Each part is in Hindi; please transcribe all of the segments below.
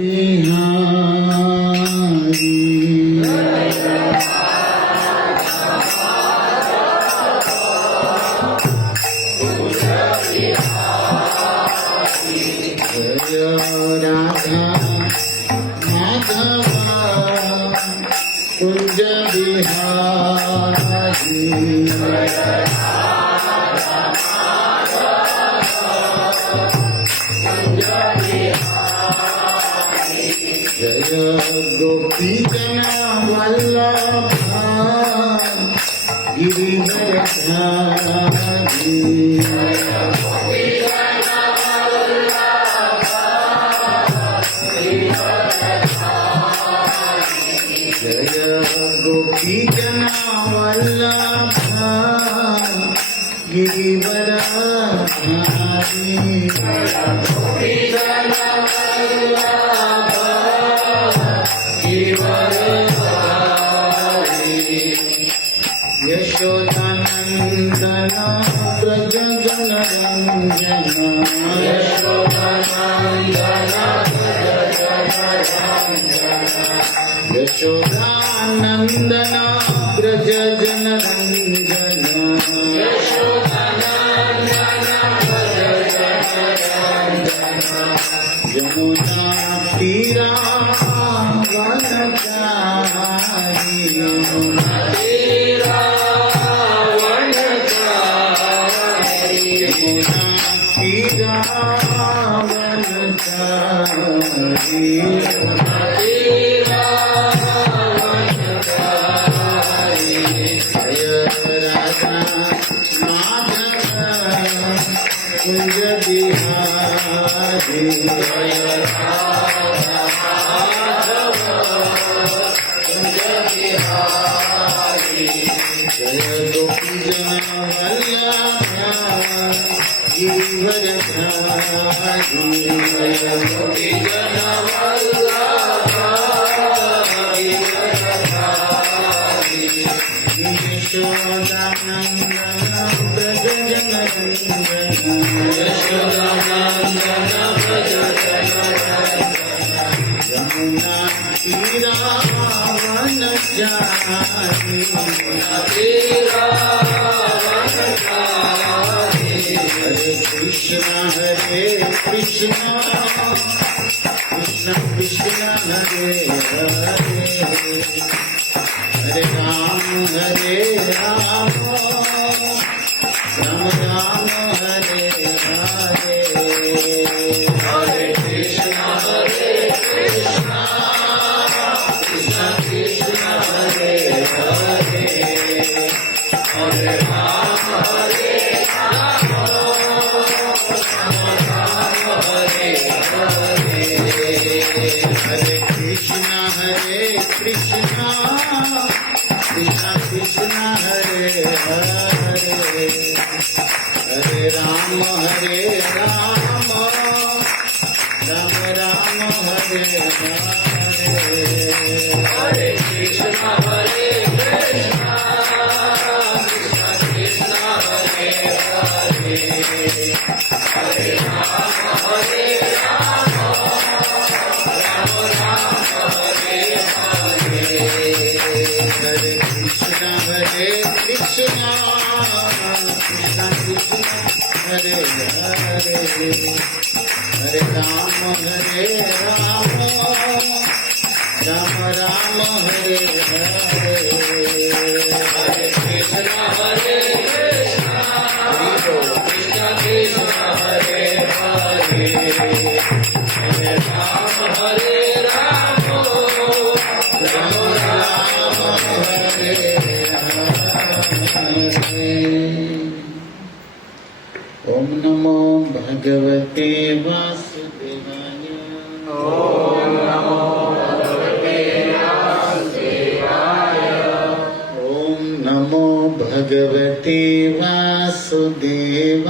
बिहारी जय राधा माधव कुंज बिहारी जय गोपी जन वल्लभ गिरिधरधारी जय गोपी जन वल्लभ गिरिधरधारी यशोदानंदन व्रज जन रंजन यशोदानंदन व्रज जन रंजन यमुना तीरा वनचारी यमुना तीरा वनचारी यमुना तीरा वनचारी यमुना तीरा वनचारी जय राधा माधव कुंज बिहारी जय राधा माधव कुंज बिहारी जय गोपी जन वल्लभ गिरिधरधारी जय गोपी जन वल्लभ गिरिधरधारी यशोदानंदन व्रज जन रंजन यशोदानंदन व्रज जन रंजन यमुना तीरा वनचारी यमुना तीरा वनचारी हरे कृष्ण कृष्ण कृष्ण हरे हरे हरे राम राम राम हरे हरे हरे कृष्ण कृष्ण कृष्ण कृष्ण हरे हरे हरे राम राम हरे हरे हरे कृष्ण कृष्ण कृष्ण कृष्ण हरे हरे हरे राम राम राम हरे हरे हरे कृष्ण कृष्ण कृष्ण हरे हरे हरे राम राम हरे हरे हरे कृष्ण कृष्ण कृष्ण कृष्ण हरे हरे हरे राम राम राम हरे हरे हरे कृष्ण कृष्ण कृष्ण हरे हरे हरे राम राम हरे हरे। ओम नमो भगवते वासुदेवाय। ओम नमो भगवते वासुदेवाय। ओम नमो भगवते वासुदेवाय।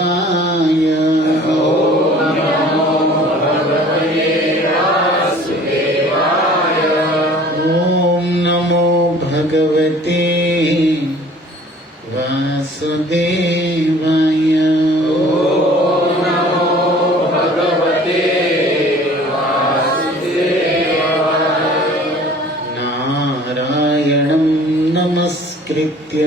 ओम नमो भगवते वासुदेवाय। ओम नमो भगवते वासुदेवाय। ओम नमो भगवते वासुदेवाय। नमस्कृत्य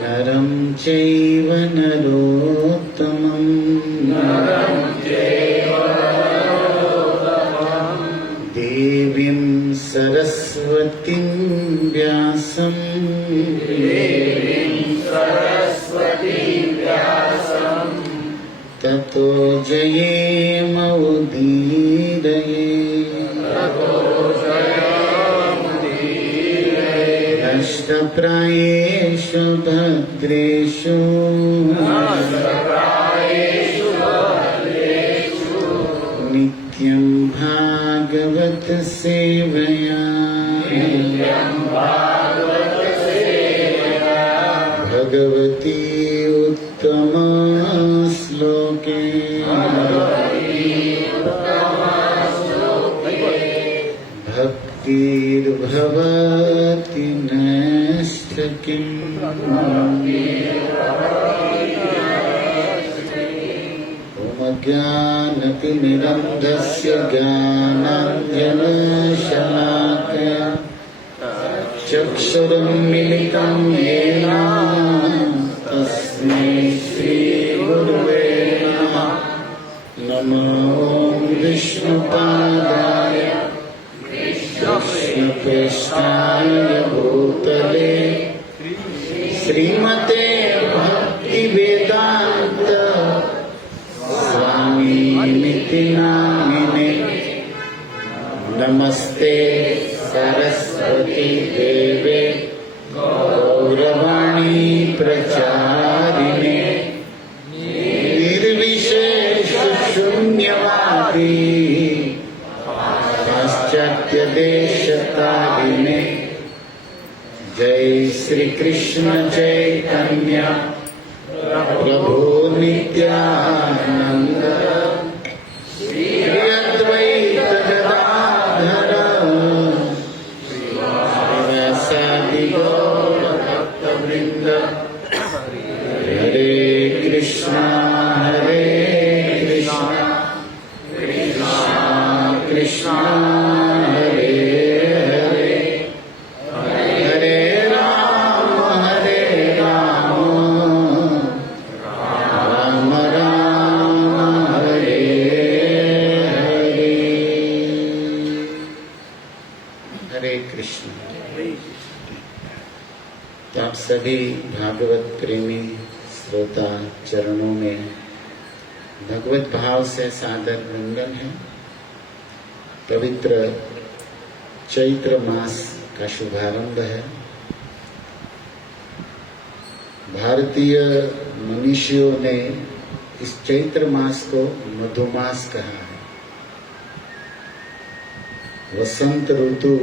नरं चैव नरोत्तमं देवीं सरस्वतीं व्यासं ततो जयेमुदीरये नष्टप्रायेषु भद्रेषु नित्यं भागवत सेवया भगवती उत्तमा श्लोके भक्तिर्भवति नैष्ठिकीम् ज्ञानतिमिरन्धस्य ज्ञानाञ्जनशलाकया चक्षुरुन्मिलितं येन तस्मै श्रीगुरुवे नमः। नमो विष्णुपादाय कृष्णप्रेष्ठाय भूतले श्रीमते भक्तिवेदान्त स्वामिनिति नामिने। नमस्ते सरस्वती देवे गौरवाणी प्रचारिणे निर्विशेष शून्यवादी पाश्चात्य देशतारिणे। जय श्री कृष्ण चैतन्य प्रभु नित्यानंद श्री अद्वैत गदाधर श्रीवासादि गौर भक्तवृंद। हरे कृष्णा कृष्णा कृष्णा हरे हरे हरे राम राम राम हरे हरे। हरे कृष्ण। तो आप सभी भागवत प्रेमी श्रोता चरणों में भगवत भाव से सादर वंदन है। पवित्र चैत्र मास का शुभारंभ है। भारतीय मनीषियों ने इस चैत्र मास को मधुमास कहा है। वसंत ऋतु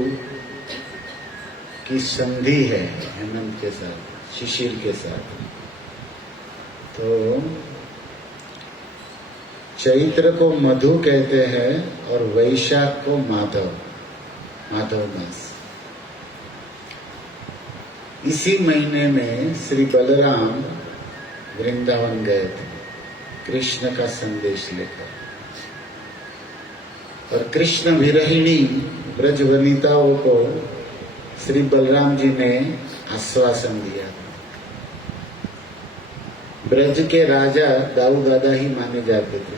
की संधि है हेमंत के साथ, शिशिर के साथ। तो चैत्र को मधु कहते हैं और वैशाख को माधव मास। इसी महीने में श्री बलराम वृंदावन गए थे कृष्ण का संदेश लेकर, और कृष्ण विरहिणी ब्रज वनिताओं को श्री बलराम जी ने आश्वासन दिया। ब्रज के राजा दाऊ दादा ही माने जाते थे,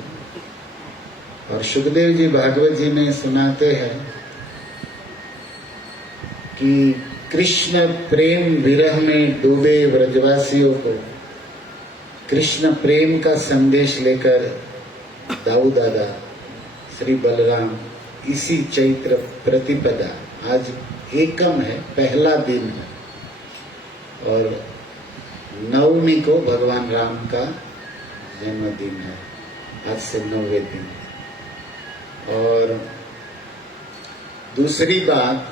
और सुखदेव जी भागवत जी में सुनाते हैं कि कृष्ण प्रेम विरह में डूबे ब्रजवासियों को कृष्ण प्रेम का संदेश लेकर दाऊ दादा श्री बलराम इसी चैत्र प्रतिपदा, आज एकम है, पहला दिन है, और नवमी को भगवान राम का जन्मदिन है, आज से 9वें दिन। और दूसरी बात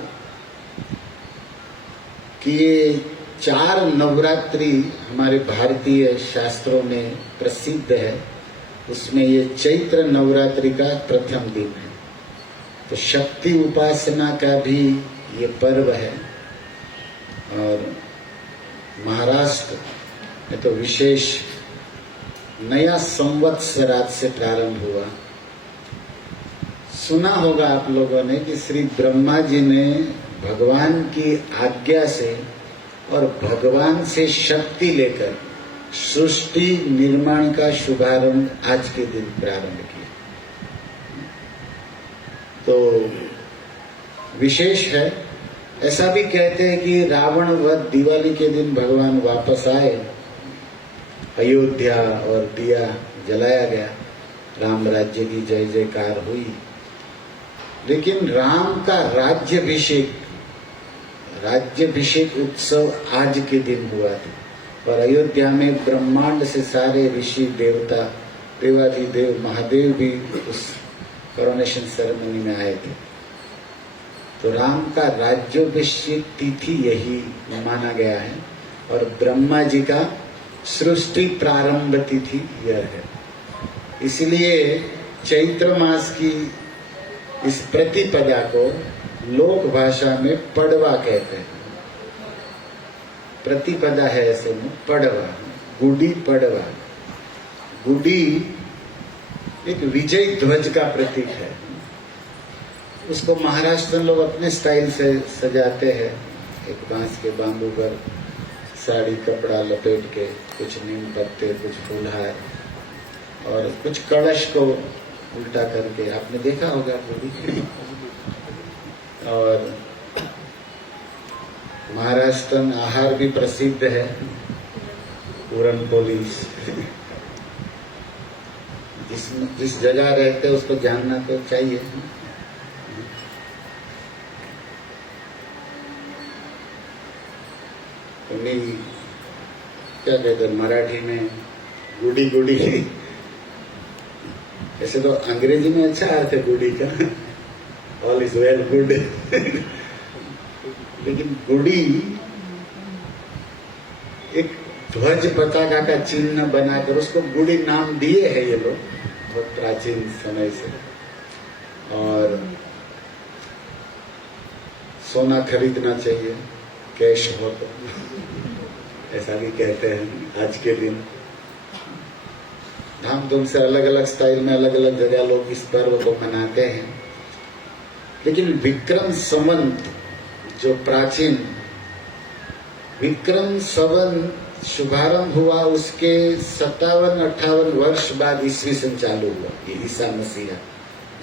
कि ये 4 नवरात्रि हमारे भारतीय शास्त्रों में प्रसिद्ध है, उसमें ये चैत्र नवरात्रि का प्रथम दिन है। तो शक्ति उपासना का भी ये पर्व है। और महाराष्ट्र में तो विशेष नया संवत्सर आज से प्रारंभ हुआ। सुना होगा आप लोगों ने कि श्री ब्रह्मा जी ने भगवान की आज्ञा से और भगवान से शक्ति लेकर सृष्टि निर्माण का शुभारंभ आज के दिन प्रारंभ किया। तो विशेष है। ऐसा भी कहते हैं कि रावण वध दिवाली के दिन भगवान वापस आए, अयोध्या और दिया जलाया गया, राम राज्य की जय जयकार हुई। लेकिन राम का राज्याभिषेक उत्सव आज के दिन हुआ था और अयोध्या में ब्रह्मांड से सारे ऋषि देवता, देवाधिदेव महादेव भी उस कोरोनेशन सेरेमनी में आए थे। तो राम का राज्याभिषेक तिथि यही माना गया है और ब्रह्मा जी का सृष्टि प्रारंभ तिथि यह है। इसलिए चैत्र मास की इस प्रतिपदा को लोक भाषा में पड़वा कहते हैं। प्रतिपदा है ऐसे में पड़वा, गुड़ी पड़वा। गुड़ी एक विजय ध्वज का प्रतीक है। उसको महाराष्ट्र लोग अपने स्टाइल से सजाते हैं। एक बांस के बांबू पर साड़ी कपड़ा लपेट के, कुछ नीम पत्ते, कुछ फूलहार और कुछ कलश को उल्टा करके, आपने देखा होगा गुड़ी। और महाराष्ट्रन आहार भी प्रसिद्ध है, पुरणपोली। जिस जगह रहते हैं उसको जानना तो चाहिए। उन्हीं क्या कहते हैं मराठी में गुड़ी गुड़ी। ऐसे तो अंग्रेजी में अच्छा अर्थ है गुड़ी का, ऑल इज वेल गुड। लेकिन गुड़ी एक ध्वज पताका का चिन्ह बनाकर उसको गुड़ी नाम दिए हैं ये लोग बहुत प्राचीन समय से। और सोना खरीदना चाहिए, कैश हो तो, ऐसा भी कहते हैं आज के दिन। धामधूम से अलग अलग स्टाइल में अलग अलग जगह लोग इस पर्व को मनाते हैं। लेकिन विक्रम संवत जो प्राचीन विक्रम संवत शुभारंभ हुआ, उसके 57-58 वर्ष बाद ईस्वी सन चालू हुआ। ये ईसा मसीहा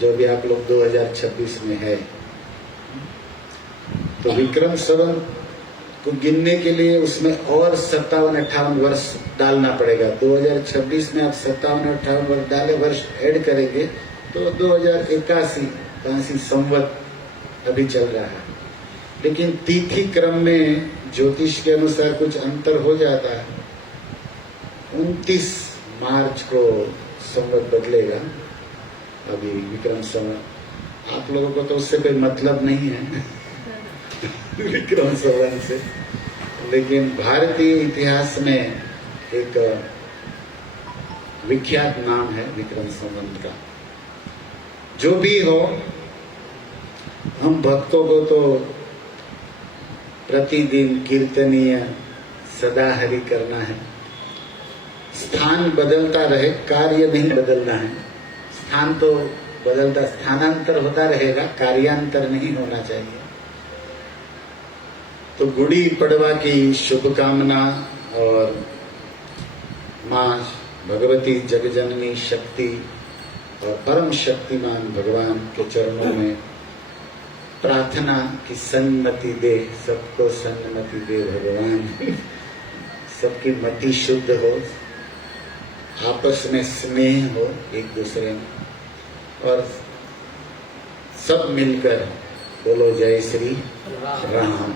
जो भी आप लोग 2026 में है, तो विक्रम संवत को गिनने के लिए उसमें और 57-58 वर्ष डालना पड़ेगा। 2026 में आप 57-58 वर्ष डाले, वर्ष ऐड करेंगे तो 2081 संवत अभी चल रहा है। लेकिन तिथि क्रम में ज्योतिष के अनुसार कुछ अंतर हो जाता है। 29 मार्च को संवत बदलेगा अभी विक्रम संवत। आप लोगों को तो उससे कोई मतलब नहीं है विक्रम संवत से, लेकिन भारतीय इतिहास में एक विख्यात नाम है विक्रम संवत का। जो भी हो, हम भक्तों को तो प्रतिदिन कीर्तनीय सदा हरि करना है। स्थान बदलता रहे, कार्य नहीं बदलना है। स्थान तो बदलता, स्थानांतर होता रहेगा, कार्यांतर नहीं होना चाहिए। तो गुड़ी पड़वा की शुभकामना और माँ भगवती जगजननी शक्ति और परम शक्तिमान भगवान के चरणों में प्रार्थना की सन्मति दे, सबको सन्मति दे भगवान। सबकी मति शुद्ध हो, आपस में स्नेह हो एक दूसरे में, और सब मिलकर बोलो जय श्री राम।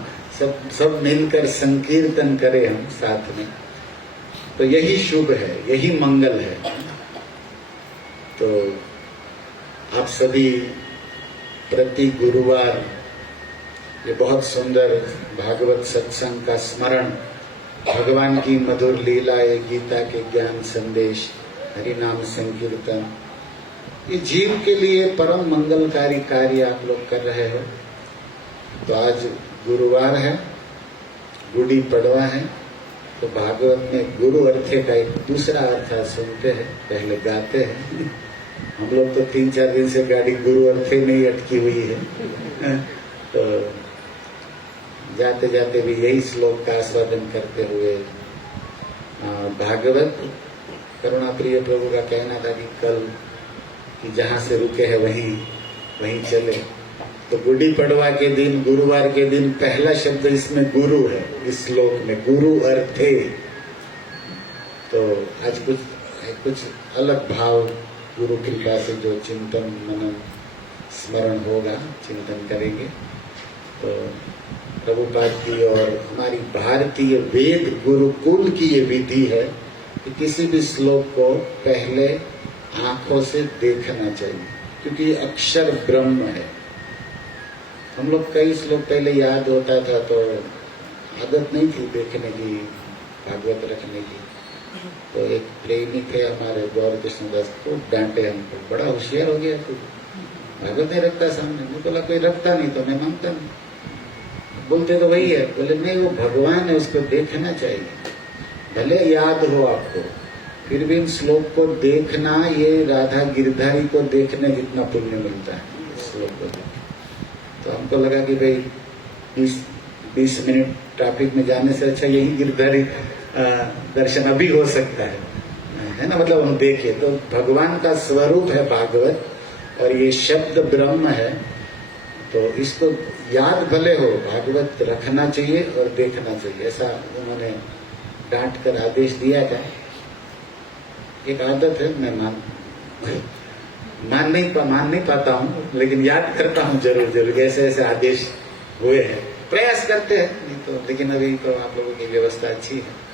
सब मिलकर संकीर्तन करें हम साथ में, तो यही शुभ है, यही मंगल है। तो आप सभी प्रति गुरुवार ये बहुत सुंदर भागवत सत्संग का स्मरण, भगवान की मधुर लीलाएं, गीता के ज्ञान संदेश, हरि नाम संकीर्तन, ये जीव के लिए परम मंगलकारी कार्य आप लोग कर रहे हो। तो आज गुरुवार है, गुड़ी पड़वा है, तो भागवत में गुरु अर्थे का एक दूसरा अर्थ सुनते हैं, पहले गाते हैं हम लोग तो 3-4 दिन से गाड़ी गुरु अर्थे में ही अटकी हुई है। तो जाते जाते भी यही श्लोक का आस्वादन करते हुए भागवत करुणा प्रिय प्रभु का कहना था कि कल कि जहाँ से रुके हैं वहीं चले। तो गुड़ी पड़वा के दिन, गुरुवार के दिन पहला शब्द इसमें गुरु है, इस श्लोक में गुरु अर्थे। तो आज कुछ अलग भाव गुरु कृपा से जो चिंतन मनन स्मरण होगा, चिंतन करेंगे। तो प्रभुपाद की और हमारी भारतीय वेद गुरुकुल की ये विधि है कि किसी भी श्लोक को पहले आंखों से देखना चाहिए, क्योंकि ये अक्षर ब्रह्म है। हम लोग कई श्लोक पहले याद होता था तो आदत नहीं थी देखने की, भागवत रखने की। तो एक प्रेमी थे हमारे गौर कृष्णदास को, डांटे हमको, बड़ा होशियार हो गया तू, भागवत नहीं रखता सामने। मैं बोला कोई रखता नहीं तो मैं मानता नहीं, बोलते तो वही है। बोले नहीं, वो भगवान है, उसको देखना चाहिए, भले याद हो आपको, फिर भी इन श्लोक को देखना, ये राधा गिरधारी को देखने जितना पुण्य मिलता है इस श्लोक को देख। तो हमको लगा कि भाई 20 मिनट ट्रैफिक में जाने से अच्छा यही गिरधारी दर्शन अभी हो सकता है ना। मतलब हम देखें तो भगवान का स्वरूप है भागवत, और ये शब्द ब्रह्म है। तो इसको याद भले हो, भागवत रखना चाहिए और देखना चाहिए, ऐसा उन्होंने डांट कर आदेश दिया था। एक आदत है, मैं मान नहीं पाता हूँ, लेकिन याद करता हूँ जरूर ऐसे ऐसे आदेश हुए हैं, प्रयास करते हैं। नहीं तो लेकिन अभी तो आप लोगों की व्यवस्था अच्छी है।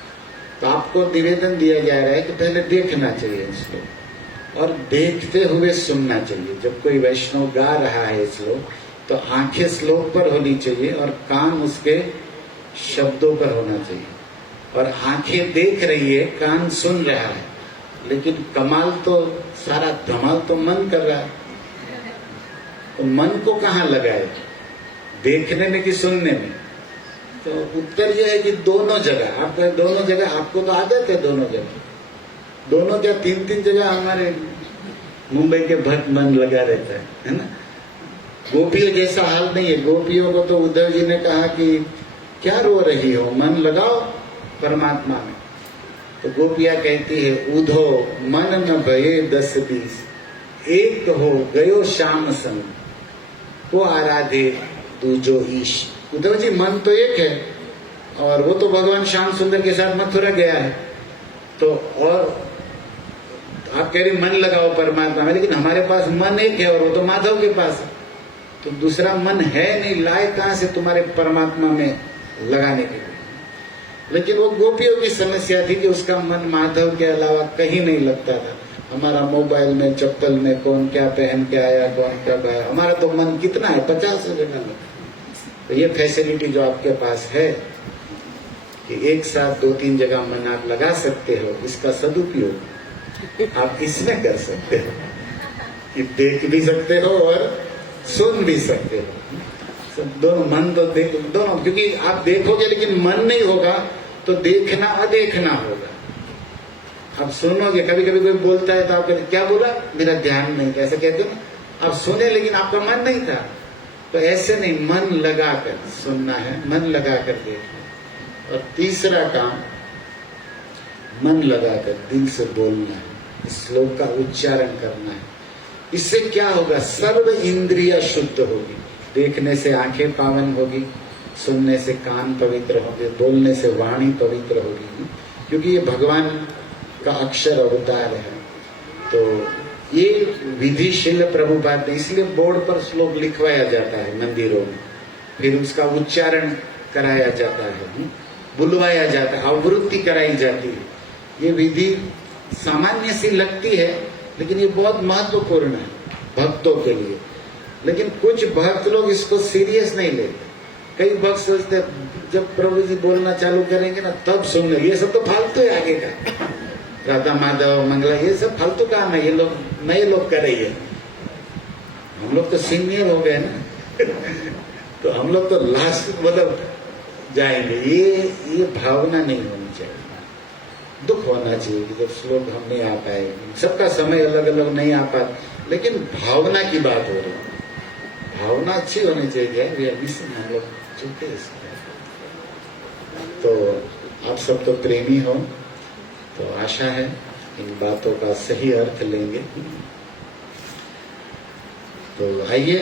तो आपको निवेदन दिया जा रहा है कि पहले देखना चाहिए इसको, और देखते हुए सुनना चाहिए। जब कोई वैष्णव गा रहा है श्लोक तो आंखें श्लोक पर होनी चाहिए और कान उसके शब्दों पर होना चाहिए। और आंखें देख रही है, कान सुन रहा है, लेकिन कमाल तो सारा धमाल तो मन कर रहा है। तो मन को कहाँ लगाए, देखने में कि सुनने में? तो उत्तर यह है कि दोनों जगह, आपको दोनों जगह, आपको तो आदत है दोनों क्या 3 जगह हमारे मुंबई के भक्त मन लगा रहता है ना। गोपियों जैसा हाल नहीं है। गोपियों को तो उद्धव जी ने कहा कि क्या रो रही हो, मन लगाओ परमात्मा में। तो गोपियां कहती है, उधो मन न भये 10-20, एक हो गयो श्याम संग, को आराधे दूजो ईश। उद्धव जी मन तो एक है, और वो तो भगवान श्याम सुंदर के साथ मथुरा गया है। तो और आप कह रहे मन लगाओ परमात्मा में, लेकिन हमारे पास मन एक है और वो तो माधव के पास है। तो दूसरा मन है नहीं, लाए कहां से तुम्हारे परमात्मा में लगाने के लिए? लेकिन वो गोपियों की समस्या थी कि उसका मन माधव के अलावा कहीं नहीं लगता था। हमारा मोबाइल में, चप्पल में कौन क्या पहन के आया, कौन कब आया, हमारा तो मन कितना है, 50 जगह में। तो ये फैसिलिटी जो आपके पास है कि एक साथ 2-3 जगह मन आप लगा सकते हो, इसका सदुपयोग आप इसमें कर सकते हो कि देख भी सकते हो और सुन भी सकते हो। दोनों, मन तो देख दोनों, क्योंकि आप देखोगे लेकिन मन नहीं होगा तो देखना अदेखना होगा। आप सुनोगे, कभी कभी कोई बोलता है तो आप कहते क्या बोला, मेरा ध्यान नहीं, ऐसा कहते हो ना। आप सुने लेकिन आपका मन नहीं था। तो ऐसे नहीं, मन लगाकर सुनना है, मन लगाकर देखना। और तीसरा काम, मन लगाकर दिल से बोलना है, इस श्लोक का उच्चारण करना है। इससे क्या होगा, सर्व इंद्रिया शुद्ध होगी। देखने से आंखें पावन होगी, सुनने से कान पवित्र होंगे, बोलने से वाणी पवित्र होगी, क्योंकि ये भगवान का अक्षर अवतार है। तो ये विधिशील प्रभुपाद ने, इसलिए बोर्ड पर श्लोक लिखवाया जाता है मंदिरों में, फिर उसका उच्चारण कराया जाता है, बुलवाया जाता है, आवृत्ति कराई जाती है। ये विधि सामान्य सी लगती है, लेकिन ये बहुत महत्वपूर्ण है भक्तों के लिए। लेकिन कुछ भक्त लोग इसको सीरियस नहीं लेते। कई भक्त सोचते जब प्रभु जी बोलना चालू करेंगे ना तब सुनने, ये सब तो फालतू है आगे का, राधा माधव मंगला ये सब फालतू काम है, ये लोग नए लोग कर रही है। हम लोग तो सीनियर हो गए ना तो हम लोग तो लास्ट मतलब जाएंगे। ये भावना नहीं होनी चाहिए। दुख होना चाहिए कि जब श्लोक हम नहीं आ पाए। सबका समय अलग अलग नहीं आ पाता, लेकिन भावना की बात हो रही है, भावना अच्छी होनी चाहिए। वी आर मिसिंग, हम लोग चूके इसमें। तो आप सब तो प्रेमी हो, तो आशा है इन बातों का सही अर्थ लेंगे। तो आइए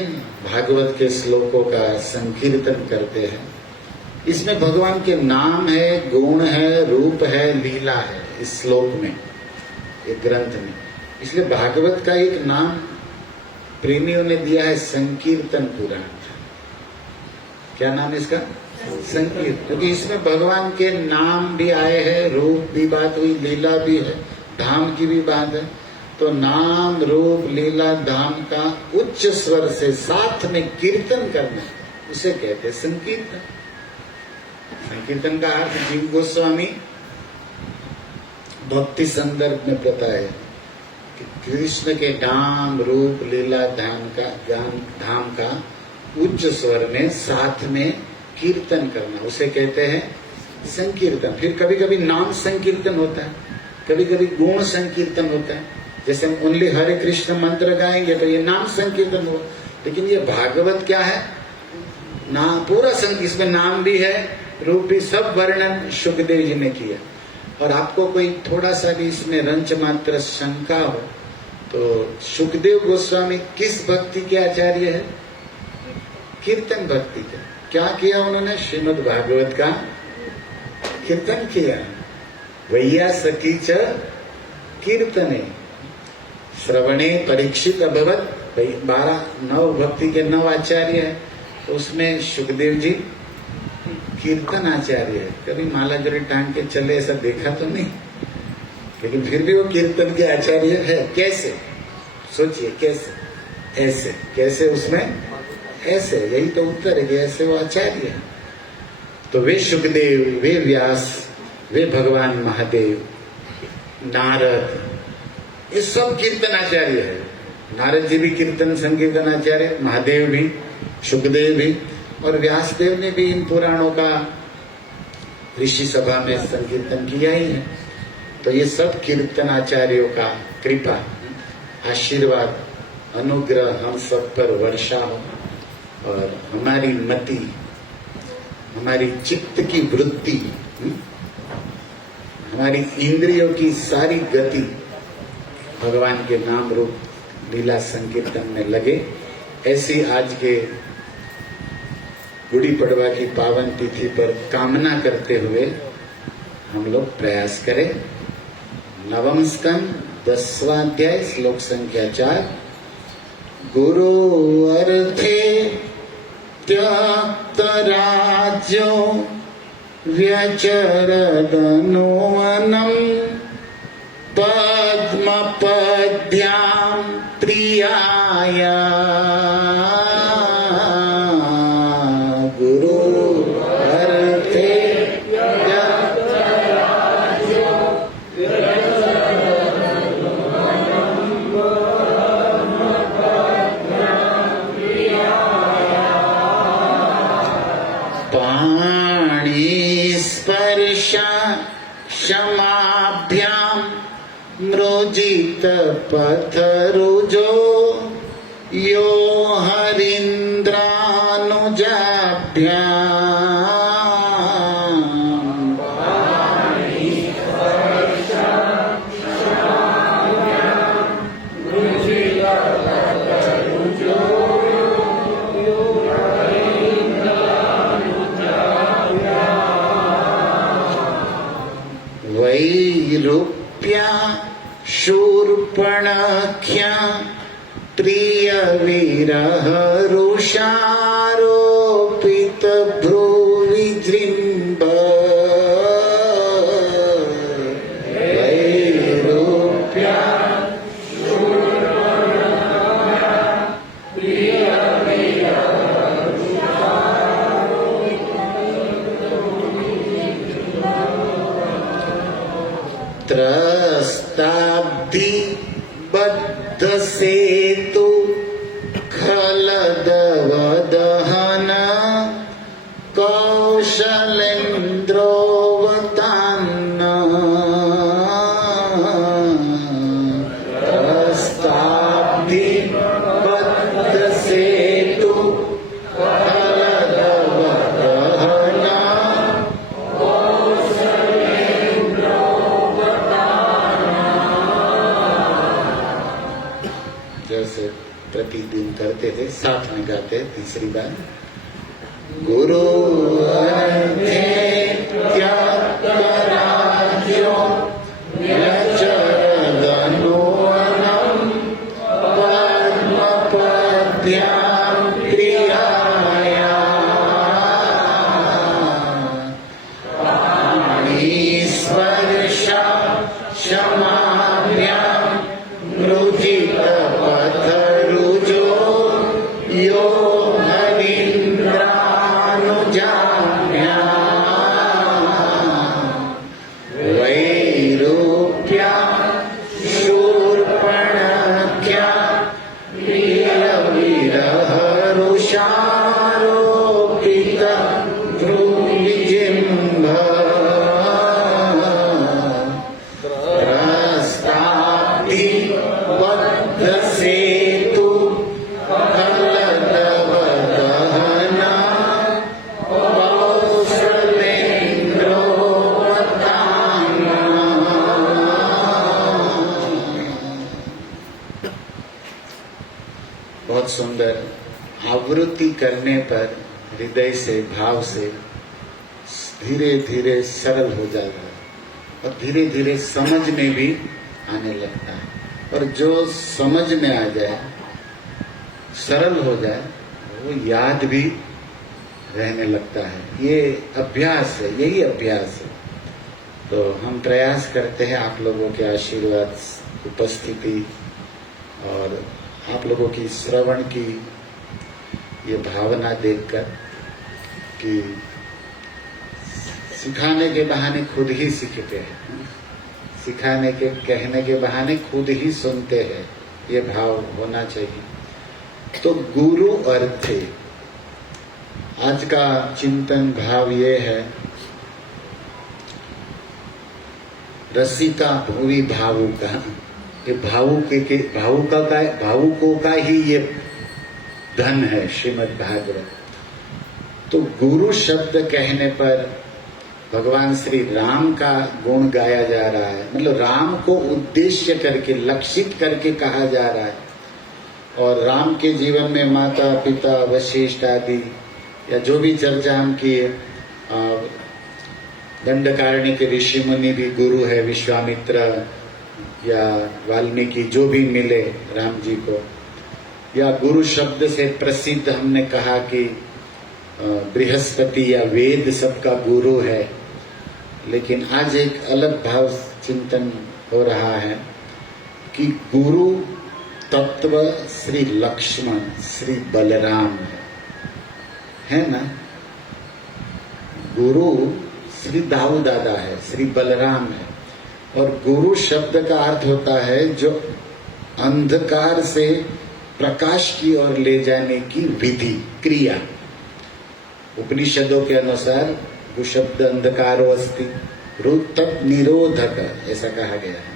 भागवत के श्लोकों का संकीर्तन करते हैं। इसमें भगवान के नाम है, गुण है, रूप है, लीला है इस श्लोक में, एक ग्रंथ में। इसलिए भागवत का एक नाम प्रेमियों ने दिया है संकीर्तन पुराण। क्या नाम है इसका? संकीर्तन। क्योंकि इसमें भगवान के नाम भी आए हैं, रूप भी बात हुई, लीला भी है, धाम की भी बात है। तो नाम, रूप, लीला, धाम का उच्च स्वर से साथ में कीर्तन करना, उसे कहते हैं संकीर्तन। संकीर्तन का अर्थ जीव गोस्वामी भक्ति संदर्भ में बताया कि कृष्ण के नाम, रूप, लीला, धाम का उच्च स्वर में साथ में कीर्तन करना, उसे कहते हैं संकीर्तन। फिर कभी कभी नाम संकीर्तन होता है, कभी कभी गुण संकीर्तन होता है। जैसे हम ओनली हरे कृष्ण मंत्र गाएंगे तो ये नाम संकीर्तन हो। लेकिन ये भागवत क्या है? नाम पूरा इसमें नाम भी है, रूप भी, सब वर्णन शुकदेव जी ने किया। और आपको कोई थोड़ा सा भी इसमें रंच मात्र शंका हो तो शुकदेव गोस्वामी किस भक्ति के आचार्य है? कीर्तन भक्ति के। क्या किया उन्होंने? श्रीमद् भागवत का कीर्तन किया। वैया सखी च कीर्तने श्रवणे परीक्षित अभवत। 9 भक्ति के 9 आचार्य है, तो उसमें शुकदेव जी कीर्तन आचार्य है। कभी माला जरी टांग के चले ऐसा देखा तो नहीं, लेकिन फिर भी वो कीर्तन के आचार्य है। कैसे? सोचिए कैसे? ऐसे कैसे? उसमें ऐसे, यही तो उत्तर है कि ऐसे वो आचार्य है। तो वे शुकदेव, वे व्यास, वे भगवान महादेव, नारद, ये सब कीर्तन आचार्य है। नारद जी भी कीर्तन संकीर्तन आचार्य, महादेव भी, शुकदेव भी, और व्यासदेव ने भी इन पुराणों का ऋषि सभा में संकीर्तन किया ही है। तो ये सब कीर्तन आचार्यों का कृपा, आशीर्वाद, अनुग्रह हम सब पर वर्षा हो, और हमारी मति, हमारी चित्त की वृत्ति, हमारी इंद्रियों की सारी गति भगवान के नाम रूप लीला संकीर्तन में लगे। ऐसी आज के गुड़ी पड़वा की पावन तिथि पर कामना करते हुए हम लोग प्रयास करें। नवम स्कंद 10वां अध्याय श्लोक संख्या 4। गुरु अर्थे त्यक्त राज्यो व्यचरदनुवनम् पद्म पद्यां प्रियाया। गुरु अर्थे पाणि स्पर्श क्षमाभ्यां मृजित पथरुजो यो हरीन्द्रानुजाभ्याम्। वैरूप्या शूर्पणख्या प्रिय विरह रुषारोपित भ्रुविजृम्भ। वैरूप्या त्रस्ताब्धि बद्ध सेतु खलदवदहन कौशलेन्द्रोवतान्न। जैसे प्रतिदिन करते थे, साथ में गाते तीसरी बार। गुरु बहुत सुंदर आवृत्ति करने पर हृदय से, भाव से धीरे धीरे सरल हो जाता है और धीरे धीरे समझ में भी आने लगता है। और जो समझ में आ जाए, सरल हो जाए, वो याद भी रहने लगता है। ये अभ्यास है, यही अभ्यास है। तो हम प्रयास करते हैं आप लोगों के आशीर्वाद, उपस्थिति और आप लोगों की श्रवण की ये भावना देखकर कि सिखाने के बहाने खुद ही सीखते हैं, सिखाने के, कहने के बहाने खुद ही सुनते हैं, ये भाव होना चाहिए। तो गुरु अर्थे आज का चिंतन भाव ये है, रसिका भुवि भावुका, ये भावुकों का ही ये धन है श्रीमद् भागवत। तो गुरु शब्द कहने पर भगवान श्री राम का गुण गाया जा रहा है, मतलब राम को उद्देश्य करके, लक्षित करके कहा जा रहा है। और राम के जीवन में माता पिता वशिष्ठ आदि या जो भी चर्चा हम किए, दंडकारण्य के ऋषि मुनि भी गुरु है, विश्वामित्र या वाल्मीकि जो भी मिले राम जी को, या गुरु शब्द से प्रसिद्ध हमने कहा कि बृहस्पति या वेद सबका गुरु है। लेकिन आज एक अलग भाव चिंतन हो रहा है कि गुरु तत्व श्री लक्ष्मण, श्री बलराम है ना। गुरु श्री दाऊ दादा है, श्री बलराम है। और गुरु शब्द का अर्थ होता है जो अंधकार से प्रकाश की ओर ले जाने की विधि, क्रिया। उपनिषदों के अनुसार गु शब्द अंधकारो अस्ति तत् निरोधक, ऐसा कहा गया है।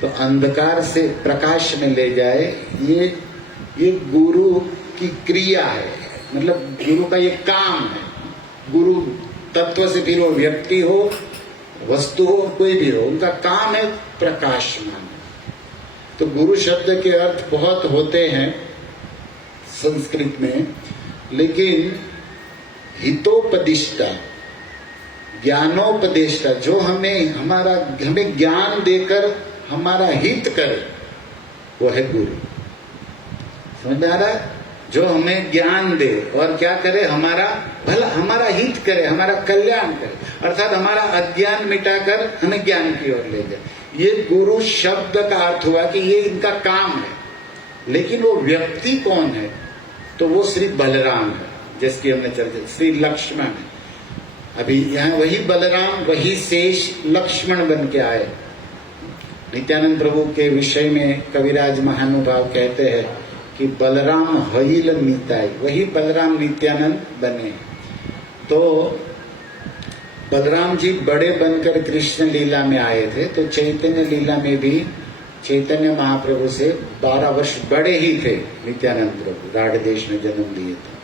तो अंधकार से प्रकाश में ले जाए, ये गुरु की क्रिया है, मतलब गुरु का ये काम है। गुरु तत्व से फिर वो व्यक्ति हो, वस्तु हो, कोई भी हो, उनका काम है प्रकाशमान। तो गुरु शब्द के अर्थ बहुत होते हैं संस्कृत में, लेकिन हितोपदिष्टा, ज्ञानोपदेष्टा, जो हमें ज्ञान देकर हमारा हित करे, वो है गुरु। समझ में आ रहा है? जो हमें ज्ञान दे और क्या करे, हमारा भला, हमारा हित करे, हमारा कल्याण करे, अर्थात हमारा अज्ञान मिटाकर हमें ज्ञान की ओर ले जाए। ये गुरु शब्द का अर्थ हुआ कि ये इनका काम है। लेकिन वो व्यक्ति कौन है? तो वो श्री बलराम है, जिसकी हमने चर्चा, श्री लक्ष्मण है। अभी यहाँ वही बलराम, वही शेष लक्ष्मण बन के आए। नित्यानंद प्रभु के विषय में कविराज महानुभाव कहते हैं कि बलराम हईल नीताई, वही बलराम नित्यानंद बने। तो बलराम जी बड़े बनकर कृष्ण लीला में आए थे, तो चैतन्य लीला में भी चैतन्य महाप्रभु से 12 वर्ष बड़े ही थे नित्यानंद प्रभु, राढ़ देश में जन्म लिए थे।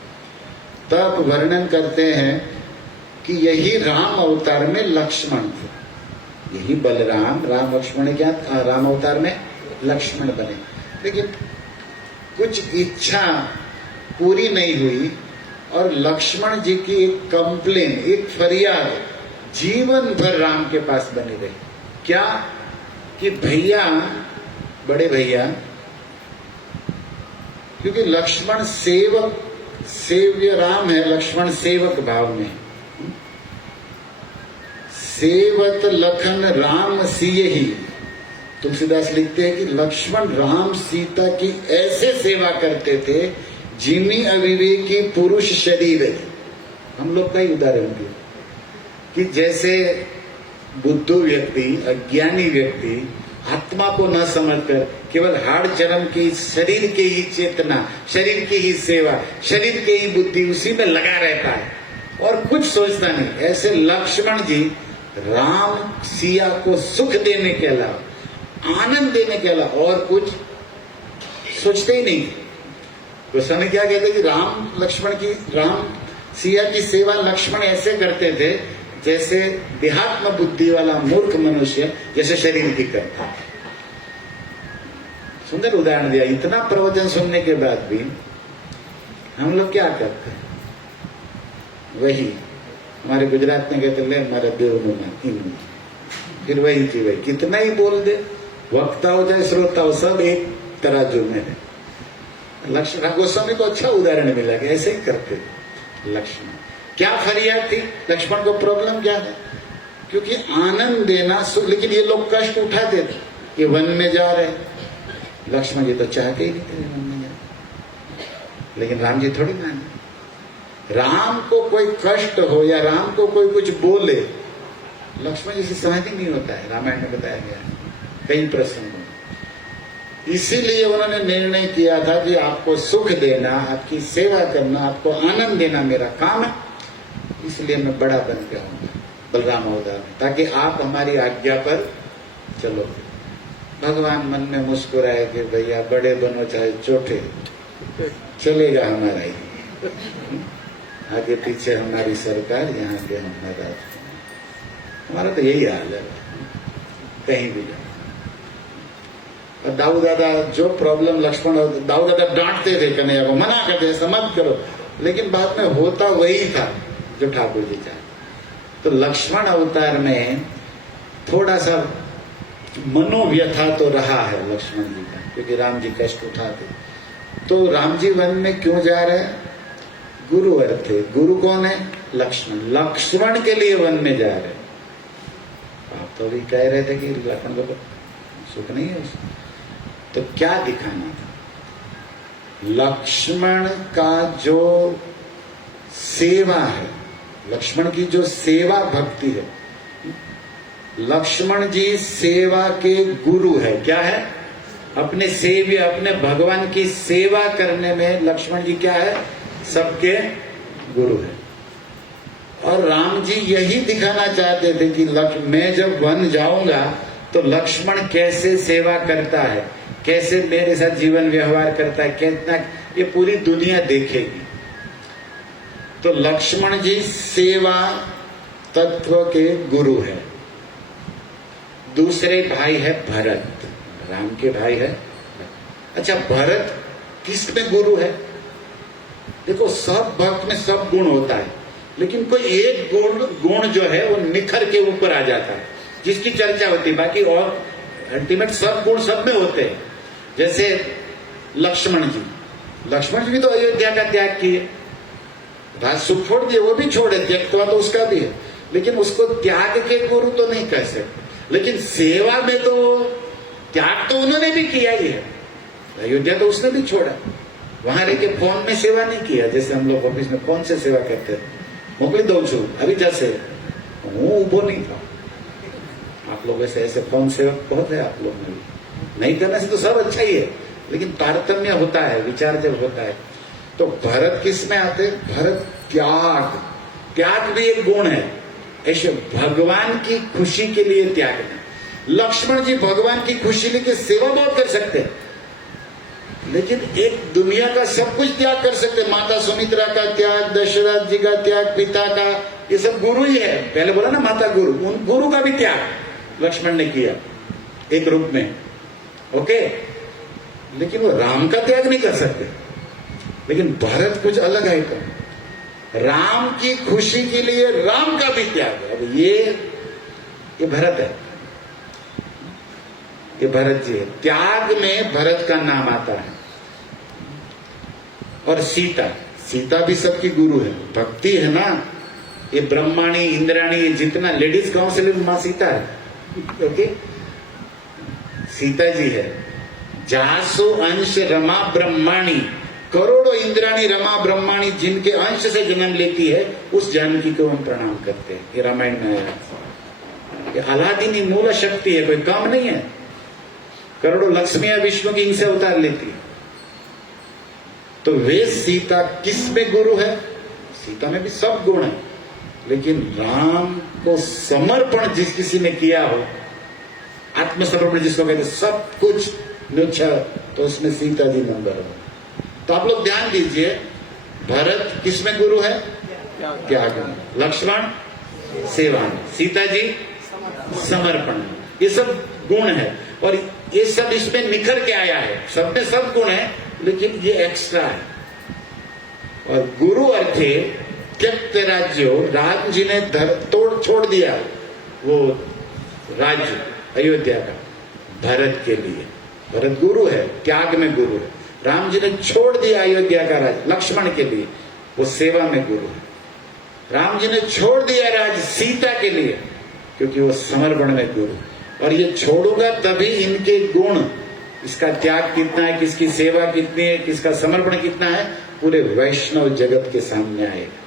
तब वर्णन करते हैं कि यही राम अवतार में लक्ष्मण थे, यही बलराम, राम लक्ष्मण क्या, राम अवतार में लक्ष्मण बने। लेकिन कुछ इच्छा पूरी नहीं हुई और लक्ष्मण जी की एक कंप्लेन, एक फरियाद जीवन भर राम के पास बनी रही। क्या कि भैया, बड़े भैया, क्योंकि लक्ष्मण सेवक, सेव्य राम है, लक्ष्मण सेवक भाव में। सेवत लखन राम सिए ही, तुलसीदास लिखते हैं कि लक्ष्मण राम सीता की ऐसे सेवा करते थे जिमी अविवेकी पुरुष शरीर है। हम लोग का ही उदाहरण दिया कि जैसे बुद्धू व्यक्ति, अज्ञानी व्यक्ति आत्मा को न समझकर केवल हाड़ चरम की, शरीर की ही चेतना, शरीर की ही सेवा, शरीर की ही बुद्धि, उसी में लगा रहता है और कुछ सोचता नहीं, ऐसे लक्ष्मण जी राम सिया को सुख देने के अलावा, आनंद देने के अलावा और कुछ सोचते ही नहीं। तो समय क्या कहते कि राम सिया की सेवा लक्ष्मण ऐसे करते थे जैसे देहात्म बुद्धि वाला मूर्ख मनुष्य जैसे शरीर की करता। सुंदर उदाहरण दिया। इतना प्रवचन सुनने के बाद भी हम लोग क्या करते हैं? वही हमारे गुजरात में कहते ले हमारा देव, फिर वही चीज, वही कितना ही बोल दे, वक्ता हो चाहे श्रोता हो, सब एक तराजू में है। लक्ष्मण गोस्वामी को अच्छा उदाहरण मिला कि ऐसे ही करते लक्ष्मण। क्या फरियाद थी लक्ष्मण को? प्रॉब्लम क्या था? क्योंकि आनंद देना सुख, लेकिन ये लोग कष्ट उठाते थे। ये वन में जा रहे, लक्ष्मण जी तो चाहते ही नहीं थे वन में जाए, लेकिन राम जी थोड़ी माने। राम को कोई कष्ट हो या राम को कोई कुछ बोले, लक्ष्मण जी से सहज ही नहीं होता है। रामायण में बताया गया है कई प्रसंगों। इसीलिए उन्होंने निर्णय किया था कि आपको सुख देना, आपकी सेवा करना, आपको आनंद देना मेरा काम है, इसलिए मैं बड़ा बन के आऊंगा बलराम अवतार में, ताकि आप हमारी आज्ञा पर चलो। भगवान मन में मुस्कुराए कि भैया बड़े बनो चाहे छोटे, चलेगा हमारा ही, आगे पीछे हमारी सरकार, यहाँ के हमारा राज। हमारा तो यही हाल है कहीं भी जाओ। और दाऊ दादा जो प्रॉब्लम लक्ष्मण, दाऊ दादा डांटते थे कन्हैया को, मना करते थे मत करो, लेकिन बाद में होता वही था जो ठाकुर जी चाहे। तो लक्ष्मण अवतार में थोड़ा सा मनोव्यथा तो रहा है लक्ष्मण जी का, क्योंकि राम जी कष्ट उठाते। तो राम जी वन में क्यों जा रहे हैं? गुरु अर्थ है। गुरु कौन है? लक्ष्मण। लक्ष्मण के लिए वन में जा रहे हैं। आप तो अभी कह रहे थे कि लक्ष्मण को सुख नहीं है उसमें, तो क्या दिखाना था? लक्ष्मण का जो सेवा है, लक्ष्मण की जो सेवा भक्ति है, लक्ष्मण जी सेवा के गुरु है। क्या है? अपने सेव्य, अपने भगवान की सेवा करने में लक्ष्मण जी क्या है? सबके गुरु है। और राम जी यही दिखाना चाहते थे कि मैं जब वन जाऊंगा तो लक्ष्मण कैसे सेवा करता है, कैसे मेरे साथ जीवन व्यवहार करता है, कितना, ये पूरी दुनिया देखेगी। तो लक्ष्मण जी सेवा तत्व के गुरु है। दूसरे भाई है भरत, राम के भाई है। अच्छा, भरत किसमें गुरु है? देखो, सब भक्त में सब गुण होता है, लेकिन कोई एक गुण जो है वो निखर के ऊपर आ जाता है, जिसकी चर्चा होती है। बाकी और अल्टीमेट सब गुण सब में होते हैं। जैसे लक्ष्मण जी भी तो अयोध्या का त्याग किए, राज सुख छोड़ दिए, वो भी छोड़े, त्यक्तवा तो उसका भी है, लेकिन उसको त्याग के गुरु तो नहीं कह सकते। लेकिन सेवा में तो त्याग तो उन्होंने भी किया ही है। अयोध्या तो उसने भी छोड़ा, वहां रह के फोन में सेवा नहीं किया। जैसे हम लोग ऑफिस में फोन से सेवा करते थे, मोकली दो छू अभी जैसे वो उबो नहीं था। आप लोग ऐसे फोन सेवक बहुत है, आप लोग में भी नहीं करने से तो सब अच्छा ही है, लेकिन तारतम्य होता है, विचार जब होता है। तो भरत किस में आते? भरत त्याग भी एक गुण है। ऐसे भगवान की खुशी के लिए त्यागना। लक्ष्मण जी भगवान की खुशी लेके सेवा बहुत कर सकते हैं, लेकिन एक दुनिया का सब कुछ त्याग कर सकते। माता सुमित्रा का त्याग, दशरथ जी का त्याग, पिता का, ये सब गुरु ही है। पहले बोला ना माता गुरु, उन गुरु का भी त्याग लक्ष्मण ने किया एक रूप में। ओके, लेकिन वो राम का त्याग नहीं कर सकते। लेकिन भरत कुछ अलग आइटम, राम की खुशी के लिए राम का भी त्याग है। अब ये भरत है, ये भरत जी है। त्याग में भरत का नाम आता है। और सीता, सीता भी सबकी गुरु है, भक्ति है ना। ये ब्रह्माणी, इंद्राणी, ये जितना लेडीज काउंसिलर मां सीता है। ओके, सीता जी है। जासु अंश रमा ब्रह्माणी, करोड़ों इंद्राणी रमा ब्रह्माणी जिनके अंश से जन्म लेती है, उस जानकी को हम प्रणाम करते हैं। ये रामायण में है। ये अलादीनी मूल शक्ति है, कोई कम नहीं है। करोड़ों लक्ष्मियां विष्णु की इनसे उतार लेती है। तो वे सीता किस में गुरु है? सीता में भी सब गुण है, लेकिन राम को समर्पण जिस किसी ने किया हो, आत्मसमर्पण जिसको कहते सब कुछ नुच्छा, तो उसमें सीता जी नंबर है। तो आप लोग ध्यान दीजिए, भरत किस में गुरु है? त्याग में। लक्ष्मण सेवा में, सीता जी समर्पण में। ये सब गुण है और ये सब इसमें निखर के आया है। सब में सब गुण है, लेकिन ये एक्स्ट्रा है। और गुरु अर्थे त्यक्त राज्यो, राम जी ने छोड़ दिया वो राज्य अयोध्या का भरत के लिए। भरत गुरु है, त्याग में गुरु है। राम जी ने छोड़ दिया अयोध्या का राज्य लक्ष्मण के लिए, वो सेवा में गुरु है। राम जी ने छोड़ दिया राज्य सीता के लिए, क्योंकि वो समर्पण में गुरु। और ये छोड़ूंगा तभी इनके गुण, इसका त्याग कितना है, किसकी सेवा कितनी है, किसका समर्पण कितना है, पूरे वैष्णव जगत के सामने आएगा,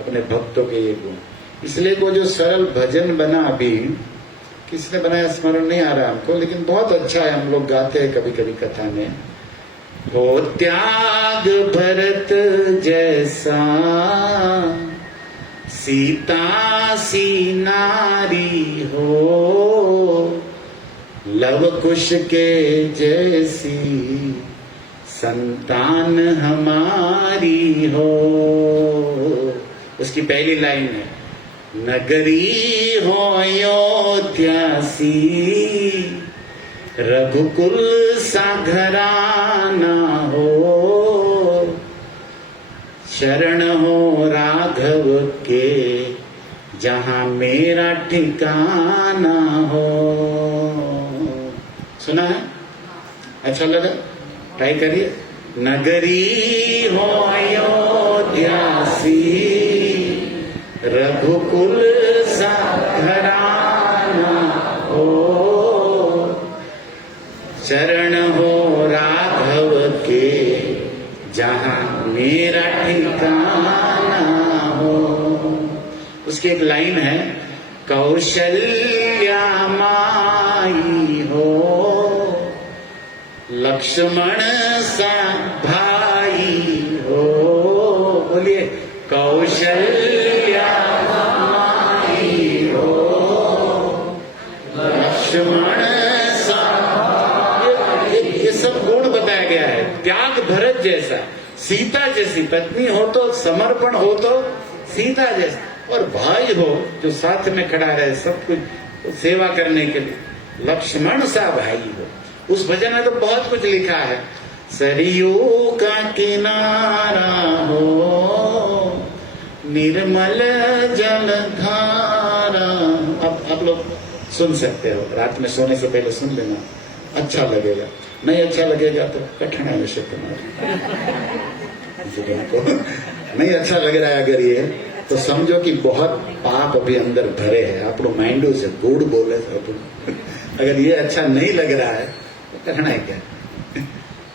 अपने भक्तों के ये गुण। इसलिए वो जो सरल भजन बना, अभी किसने बनाया स्मरण नहीं आ रहा हमको, लेकिन बहुत अच्छा है, हम लोग गाते हैं कभी कभी कथा में। हो त्याग भरत जैसा, सीता सी नारी हो, लव कुश के जैसी संतान हमारी हो। उसकी पहली लाइन है, नगरी हो अयोध्या सी, रघुकुल सा घराना हो, शरण हो राघव के जहां मेरा ठिकाना हो। सुना है? अच्छा लगा? ट्राई करिए। नगरी हो अयोध्या सी, रघुकुल सा घराना हो, शरण हो राघव के जहां मेरा ठिकाना हो। उसकी एक लाइन है, कौशल्या माई हो, लक्ष्मण सा भाई हो। बोलिए, कौशल्या माई हो, लक्ष्मण सा। ये सब गुण बताया गया है। त्याग भरत जैसा, सीता जैसी पत्नी हो तो समर्पण हो तो सीता जैसा, और भाई हो जो साथ में खड़ा रहे सब कुछ सेवा करने के लिए, लक्ष्मण सा भाई हो। उस भजन में तो बहुत कुछ लिखा है। सरयू का किनारा हो, निर्मल जलधारा। अब आप लोग सुन सकते हो, रात में सोने से पहले सुन लेना, अच्छा लगेगा। नहीं अच्छा लगेगा तो कठिन है विषय तुम्हारा। नहीं अच्छा लग रहा है अगर ये, तो समझो कि बहुत पाप अभी अंदर भरे हैं। आप लोग माइंडो से गुड़ बोले अगर ये अच्छा नहीं लग रहा है तो करना है क्या?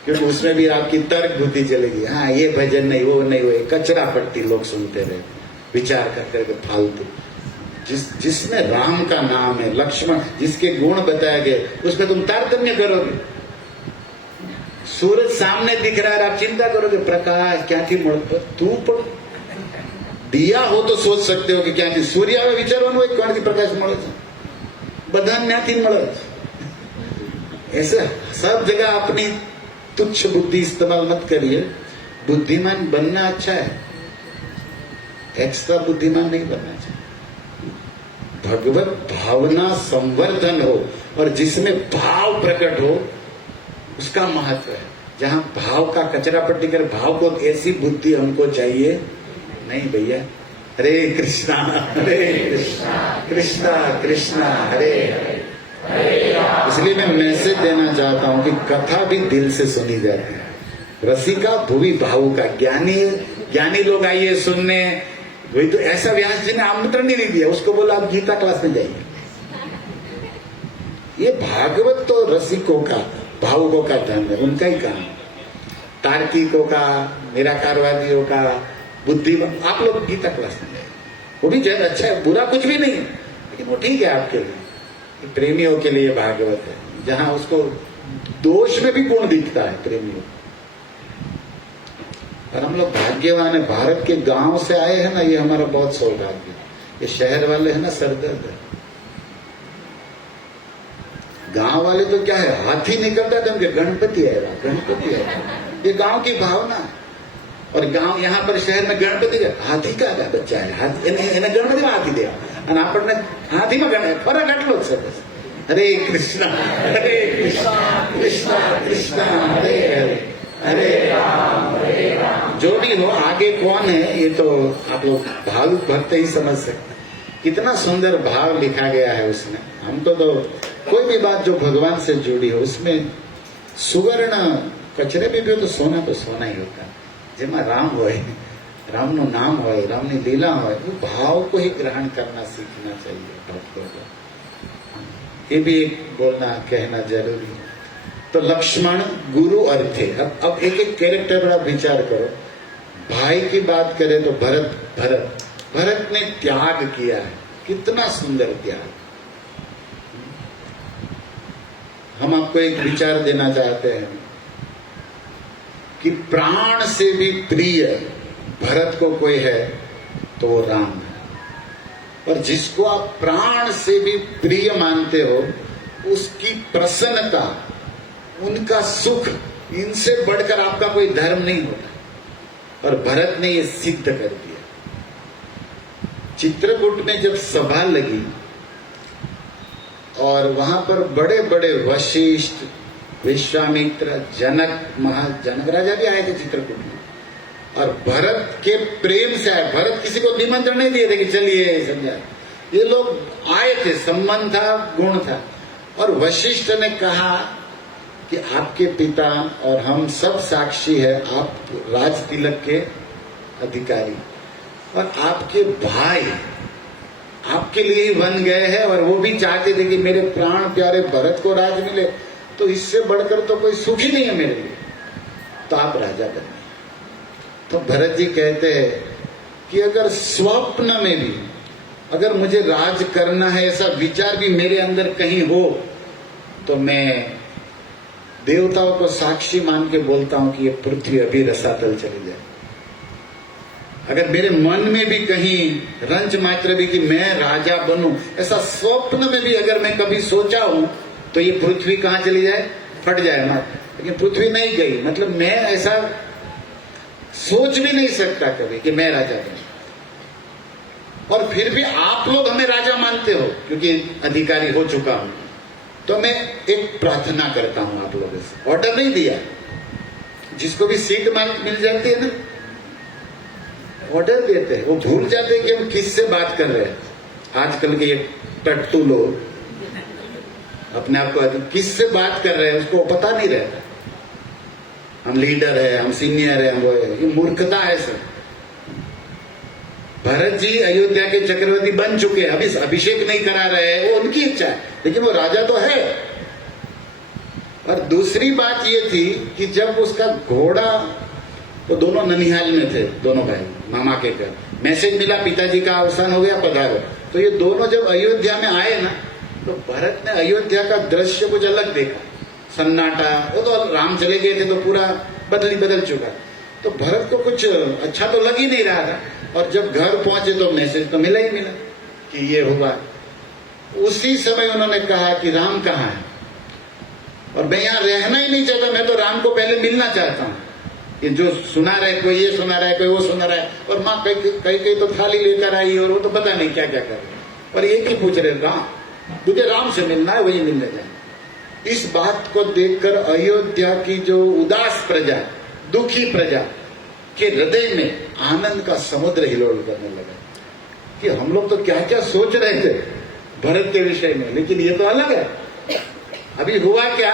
क्योंकि उसमें भी आपकी तर्क बुद्धि चलेगी। हाँ, ये भजन नहीं, वो नहीं, वो कचरा पट्टी लोग सुनते रहे, विचार करते रहे फालतू। जिसमें राम का नाम है, लक्ष्मण, जिसके गुण बताए गए, उसमें तुम तारतम्य करोगे। सूरज सामने दिख रहा है, आप चिंता करोगे प्रकाश क्या थी धूप दिया हो तो सोच सकते हो कि क्या थी सूर्य विचारવાનું હોય કોણથી પ્રકાશ મળે છે, બધા ન્યાથી મળે છે। ऐसे सब जगह अपनी तुच्छ बुद्धि इस्तेमाल मत करिए। बुद्धिमान बनना अच्छा है, एक्स्ट्रा बुद्धिमान नहीं बनना चाहिए। भगवत भावना संवर्धन हो और जिसमें भाव प्रकट हो उसका महत्व है। जहां भाव का कचरा पट्टी कर, भाव को ऐसी बुद्धि हमको चाहिए नहीं भैया। हरे कृष्णा कृष्णा कृष्णा हरे हरे। इसलिए मैं मैसेज देना चाहता हूं कि कथा भी दिल से सुनी जाती है। रसिका भुवि भावुका, ज्ञानी लोग आइए सुनने। वही तो ऐसा व्यास जी ने आमंत्रण ही नहीं दिया, उसको बोला आप गीता क्लास में जाइए। ये भागवत तो रसिकों का, भावुकों का धन है, उनका ही काम। तार्किकों का, निराकारवादियों का, बुद्धि, आप लोग गीता क्लास में जाइए। वो भी जैन अच्छा है, बुरा कुछ भी नहीं है, लेकिन वो ठीक है आपके लिए। प्रेमियों के लिए भागवत है, जहां उसको दोष में भी गुण दिखता है प्रेमियों। और हम लोग भाग्यवान है, भारत के गांव से आए हैं ना, ये हमारा बहुत सौभाग्य। ये शहर वाले हैं ना, सरदर्द है। गांव वाले तो क्या है, हाथी निकलता था उनके, गणपति आएगा गणपति आएगा, ये गांव की भावना। और गांव यहाँ पर शहर में गणपति हाथी का बच्चा है, गणपति में हाथी दिया आपने हाथी में गण फर्क हटलो सब। हरे कृष्णा कृष्णा कृष्णा हरे हरे हरे राम। जो भी हो, आगे कौन है ये तो आप लोग भावुक भक्त ही समझ सकते। कितना सुंदर भाव लिखा गया है उसमें। हमको तो कोई भी बात जो भगवान से जुड़ी हो, उसमें सुवर्ण कचरे में भी हो तो सोना ही होता है। જેમાં રામ હોય, રામનું નામ હોય, રામની લીલા હોય, वो भाव को ही ग्रहण करना सीखना चाहिए भक्तों को। ये भी एक बोलना कहना जरूरी है। तो लक्ष्मण गुरु अर्थे। अब एक एक कैरेक्टर पर आप विचार करो। भाई की बात करें तो भरत ने त्याग किया है, कितना सुंदर त्याग। हम आपको एक विचार देना चाहते हैं कि प्राण से भी प्रिय भरत को कोई है तो वो राम है। और जिसको आप प्राण से भी प्रिय मानते हो, उसकी प्रसन्नता, उनका सुख, इनसे बढ़कर आपका कोई धर्म नहीं होता। और भरत ने ये सिद्ध कर दिया। चित्रकूट में जब सभा लगी और वहां पर बड़े बड़े वशिष्ठ, विश्वामित्र, जनक राजा भी आए थे चित्रकूट में। और भरत के प्रेम से आए। भरत किसी को निमंत्रण नहीं दिए थे कि चलिए समझा, ये लोग आए थे, संबंध था, गुण था। और वशिष्ठ ने कहा कि आपके पिता और हम सब साक्षी है, आप राज तिलक के अधिकारी, और आपके भाई आपके लिए ही बन गए हैं। और वो भी चाहते थे कि मेरे प्राण प्यारे भरत को राज मिले, तो इससे बढ़कर तो कोई सुख ही नहीं है मेरे लिए, तो आप राजा बनिए। तो भरत जी कहते हैं कि अगर स्वप्न में भी अगर मुझे राज करना है, ऐसा विचार भी मेरे अंदर कहीं हो, तो मैं देवताओं को साक्षी मान के बोलता हूं कि ये पृथ्वी अभी रसातल चली जाए। अगर मेरे मन में भी कहीं रंच मात्र भी कि मैं राजा बनूं, ऐसा स्वप्न में भी अगर मैं कभी सोचा हूं, तो ये पृथ्वी कहां चली जाए, फट जाए ना। लेकिन पृथ्वी नहीं गई, मतलब मैं ऐसा सोच भी नहीं सकता कभी कि मैं राजा बनूं। और फिर भी आप लोग हमें राजा मानते हो क्योंकि अधिकारी हो चुका हूं। तो मैं एक प्रार्थना करता हूं आप लोगों से। ऑर्डर नहीं दिया, जिसको भी सीट मिल जाती है ना, ऑर्डर देते हैं। वो भूल जाते हैं कि हम किससे बात कर रहे हैं। आजकल के ये टट्टू लोग अपने आप को किससे बात कर रहे हैं उसको पता नहीं रहता। हम लीडर है, हम सीनियर है, हम वो है। ये मूर्खता है सर। भरत जी अयोध्या के चक्रवर्ती बन चुके हैं, अभी अभिषेक नहीं करा रहे हैं, वो उनकी इच्छा है, लेकिन वो राजा तो है। और दूसरी बात ये थी कि जब उसका घोड़ा, तो दोनों ननिहाल में थे, दोनों भाई मामा के घर, मैसेज मिला पिताजी का अवसान हो गया, पधारो। तो ये दोनों जब अयोध्या में आए ना, तो भरत ने अयोध्या का दृश्य कुछ अलग देखा, सन्नाटा। वो तो राम चले गए थे तो पूरा बदल चुका। तो भरत को कुछ अच्छा तो लग ही नहीं रहा था। और जब घर पहुंचे तो मैसेज तो मिला ही मिला कि ये हुआ। उसी समय उन्होंने कहा कि राम कहाँ है, और मैं यहाँ रहना ही नहीं चाहता, मैं तो राम को पहले मिलना चाहता हूँ। ये जो सुना रहा है, कोई ये सुना रहा है, कोई वो सुना रहा है, और माँ कहीं तो थाली लेकर आई और वो तो पता नहीं क्या क्या कर रहे, और एक ही पूछ रहे, राम, तुझे राम से मिलना है, वही मिलने जाए। इस बात को देखकर अयोध्या की जो उदास प्रजा, दुखी प्रजा के हृदय में आनंद का समुद्र हिलोल करने लगा कि हम लोग तो क्या क्या सोच रहे थे भरत के विषय में, लेकिन ये तो अलग है। अभी हुआ क्या,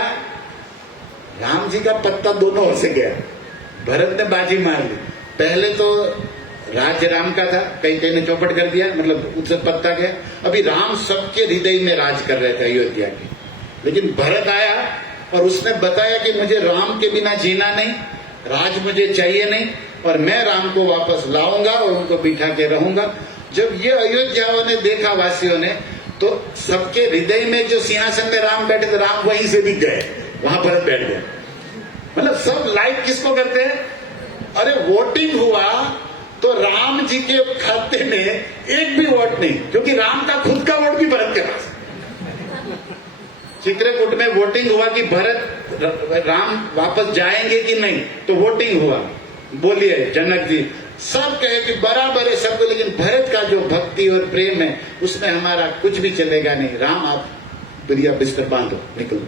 राम जी का पत्ता दोनों ओर से गया, भरत ने बाजी मार ली। पहले तो राज्य राम का था, कई ने चौपट कर दिया, मतलब उससे पत्ता गया। अभी राम सबके हृदय में राज कर रहे थे अयोध्या के, लेकिन भरत आया और उसने बताया कि मुझे राम के बिना जीना नहीं, राज मुझे चाहिए नहीं, और मैं राम को वापस लाऊंगा और उनको बिठा के रहूंगा। जब ये अयोध्याओं ने देखा, वासियों ने, तो सबके हृदय में जो सिंहासन में राम बैठे थे, राम वहीं से दिख गए, वहां भरत बैठ गए। मतलब सब लाइक किसको करते हैं? अरे वोटिंग हुआ तो राम जी के खाते में एक भी वोट नहीं, क्योंकि राम का खुद का वोट भी भरत के पास। चित्रकूट में वोटिंग हुआ कि भरत राम वापस जाएंगे कि नहीं, तो वोटिंग हुआ, बोलिए जनक जी, सब कहे कि बराबर है सबको, लेकिन भरत का जो भक्ति और प्रेम है उसमें हमारा कुछ भी चलेगा नहीं, राम आप बढ़िया बिस्तर बांधो, निकलो।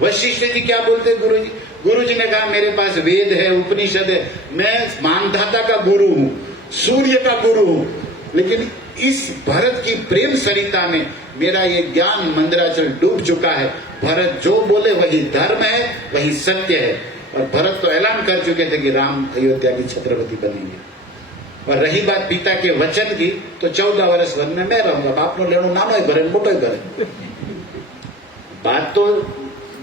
वशिष्ठ जी क्या बोलते गुरु जी? गुरु जी ने कहा मेरे पास वेद है, उपनिषद है, मैं मानधाता का गुरु हूं, सूर्य का गुरु हूं, लेकिन इस भरत की प्रेम सरिता में मेरा ये ज्ञान मंदिराचल डूब चुका है। भरत जो बोले वही धर्म है, वही सत्य है। और भरत तो ऐलान कर चुके थे कि राम अयोध्या की छत्रपति बनेंगे। और रही बात पिता के वचन की, तो 14 वर्ष वन में मैं रहूंगा, बाप नो लेनो नानो ही भरे, मोटो ही भरे। बात तो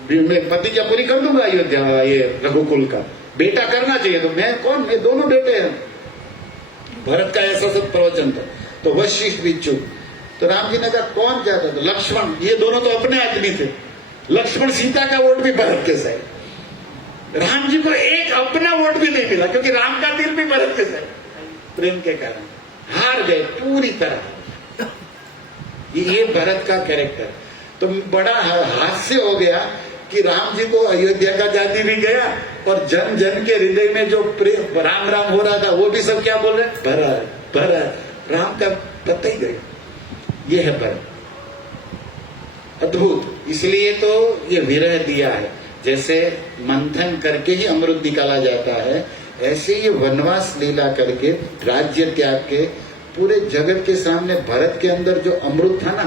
मैं प्रतिज्ञा पूरी कर दूंगा अयोध्या ये रघुकुल का, बेटा करना चाहिए, तो मैं कौन, ये दोनों बेटे हैं। भरत का ऐसा सब प्रवचन था। तो वशिष्ठ भी चुप। तो राम जी ने कहा कौन चाहता था? लक्ष्मण, ये दोनों तो अपने आदमी थे। लक्ष्मण सीता का वोट भी भरत के साइड। राम जी को एक अपना वोट भी नहीं मिला, क्योंकि राम का दिल भी भरत के साइड, प्रेम के कारण हार गए पूरी तरह। ये भरत का कैरेक्टर। तो बड़ा हास्य हो गया कि राम जी को अयोध्या का जाति भी गया, और जन जन के हृदय में जो प्रेम राम राम हो रहा था, वो भी सब क्या बोल रहे? भरत भरत, राम का पता ही गया। ये है भरत, अद्भुत। इसलिए तो ये विरह दिया है। जैसे मंथन करके ही अमृत निकाला जाता है, ऐसे ये वनवास लीला करके, राज्य त्याग के, पूरे जगत के सामने भरत के अंदर जो अमृत था ना,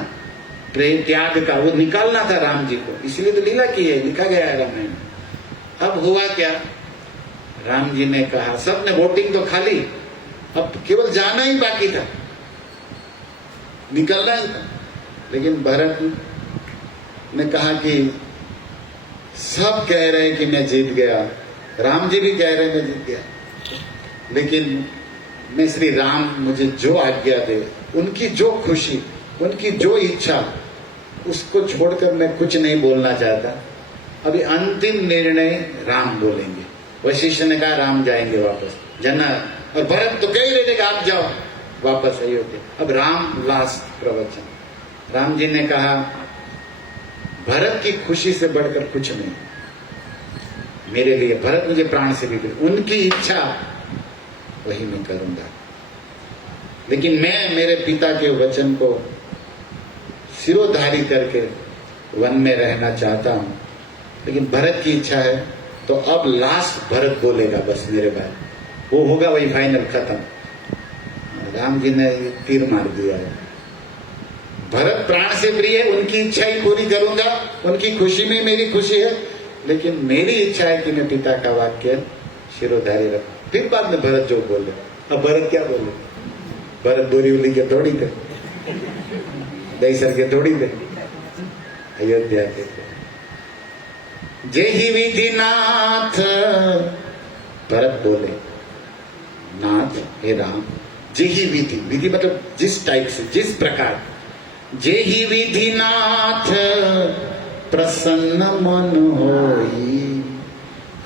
प्रेम त्याग का, वो निकालना था राम जी को। इसलिए तो लीला की है, लिखा गया है रामायण। अब हुआ क्या, राम जी ने कहा, सबने वोटिंग तो खाली, अब केवल जाना ही बाकी था, निकलना ही था। लेकिन भरत ने कहा कि सब कह रहे हैं कि मैं जीत गया, राम जी भी कह रहे हैं मैं जीत गया, लेकिन मैं श्री राम मुझे जो आज्ञा दे, उनकी जो खुशी, उनकी जो इच्छा, उसको छोड़कर मैं कुछ नहीं बोलना चाहता। अभी अंतिम निर्णय राम बोलेंगे। वशिष्ठ ने कहा राम जाएंगे वापस, जनक और भरत तो कह ही रहे थे कि आप जाओ वापस अयोध्या। अब राम लास्ट प्रवचन। राम जी ने कहा भरत की खुशी से बढ़कर कुछ नहीं मेरे लिए, भरत मुझे प्राण से भी, उनकी इच्छा वही मैं करूंगा, लेकिन मैं मेरे पिता के वचन को सिरोधारी करके वन में रहना चाहता हूं। लेकिन भरत की इच्छा है, तो अब लास्ट भरत बोलेगा, बस मेरे भाई, वो होगा वही फाइनल, खत्म। राम जी ने तीर मार दिया है। भरत प्राण से प्रिय है, उनकी इच्छा ही पूरी करूंगा, उनकी खुशी में मेरी खुशी है, लेकिन मेरी इच्छा है कि मैं पिता का वाक्य शिरोधारी रखूं। फिर बाद में भरत जो बोले, अब भरत क्या बोले? भरत बोरी उली के थोड़ी थे, दही सर के थोड़ी थे, अयोध्या के थे। जेहि विधि नाथ, भरत बोले नाथ हे राम, जेहि विधि, विधि मतलब जिस टाइप से, जिस प्रकार, जेहि विधि नाथ प्रसन्न मन होई,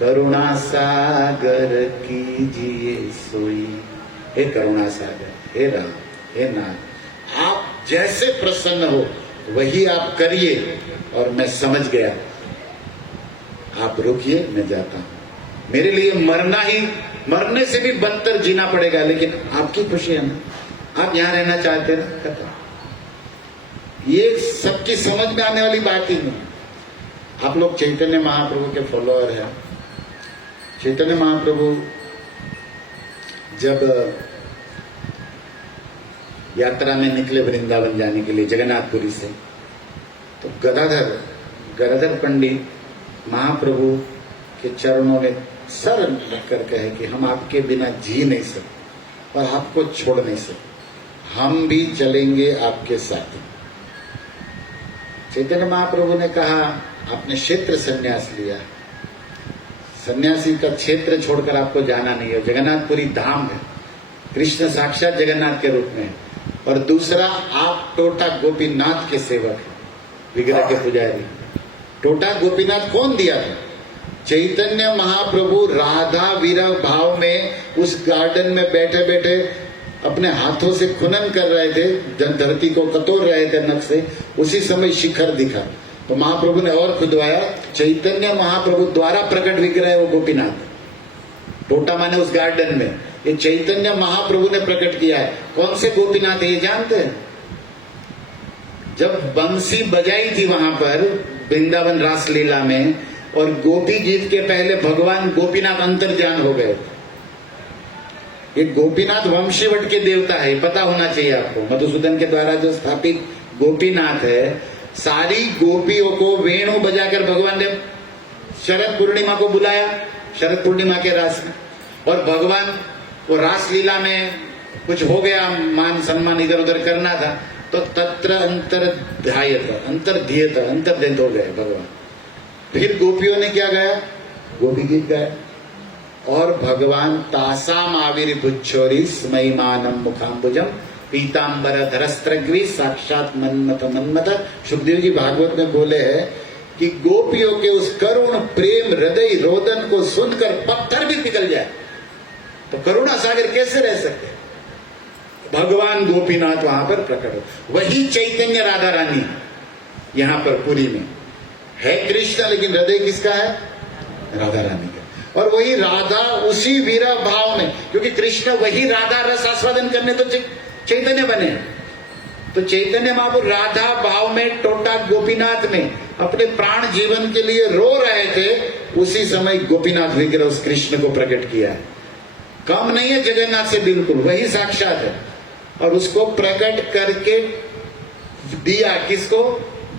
करुणा सागर कीजिए सोई। हे करुणा सागर, हे राम, हे नाथ, आप जैसे प्रसन्न हो वही आप करिए। और मैं समझ गया, आप रुकिए, मैं जाता हूं। मेरे लिए मरना ही, मरने से भी बदतर जीना पड़ेगा, लेकिन आपकी खुशी है ना, आप यहां रहना चाहते हैं ना, खत्म। ये सबकी समझ में आने वाली बात ही नहीं। आप लोग चैतन्य महाप्रभु के फॉलोअर हैं। चैतन्य महाप्रभु जब यात्रा में निकले वृंदावन जाने के लिए जगन्नाथपुरी से, तो गदाधर पंडित महाप्रभु के चरणों में सर रख कर कहे कि हम आपके बिना जी नहीं सकते और आपको छोड़ नहीं सकते, हम भी चलेंगे आपके साथ। चैतन्य महाप्रभु ने कहा आपने क्षेत्र संन्यास लिया, सन्यासी का क्षेत्र छोड़कर आपको जाना नहीं है। जगन्नाथपुरी धाम है, कृष्ण साक्षात जगन्नाथ के रूप में है। और दूसरा, आप टोटा गोपीनाथ के सेवक हैं, विग्रह के पुजारी। टोटा गोपीनाथ कौन दिया था? चैतन्य महाप्रभु राधा विरह भाव में उस गार्डन में बैठे बैठे अपने हाथों से खुनन कर रहे थे, जन धरती को कतोड़ रहे थे नख से, उसी समय शिखर दिखा तो महाप्रभु ने और खुदवाया, चैतन्य महाप्रभु द्वारा प्रकट विग्रह है वो गोपीनाथ। टोटा माने उस गार्डन में ये चैतन्य महाप्रभु ने प्रकट किया है। कौन से गोपीनाथ है ये जानते हैं? जब बंसी बजाई थी वहां पर वृंदावन रासलीला में, और गोपी गीत के पहले भगवान गोपीनाथ अंतर्ध्यान हो गए। ये गोपीनाथ वंशीवट के देवता है, पता होना चाहिए आपको। मधुसूदन के द्वारा जो स्थापित गोपीनाथ है, सारी गोपियों को वेणु बजाकर भगवान ने शरद पूर्णिमा को बुलाया, शरद पूर्णिमा के रास में। और भगवान वो रासलीला में कुछ हो गया, मान सम्मान इधर उधर करना था, तो तत्र अंतर्ध्यत हो गए भगवान। फिर गोपियों ने क्या गाया? गोपी गीत गाया। और भगवान तासाम आविर्भुच्छोरी स्मयमानम मुखाम्बुजम पीतांबर धरस्त्रग्वी साक्षात मन्मथ। सुखदेव जी भागवत में बोले हैं कि गोपियों के उस करुण प्रेम हृदय रोदन को सुनकर पत्थर भी पिघल जाए, तो करुणा सागर कैसे रह सकते? भगवान गोपीनाथ वहां पर प्रकट हो। वही चैतन्य राधा रानी यहां पर पुरी में है। कृष्ण लेकिन हृदय किसका है? राधा रानी का। और वही राधा उसी विरह भाव में, क्योंकि कृष्ण वही राधा रस आस्वादन करने तो चैतन्य बने। तो चैतन्य महाप्रभु राधा भाव में टोटा गोपीनाथ में अपने प्राण जीवन के लिए रो रहे थे, उसी समय गोपीनाथ विग्रह उस कृष्ण को प्रकट किया है। कम नहीं है जगन्नाथ से, बिल्कुल वही साक्षात है। और उसको प्रकट करके दिया किसको?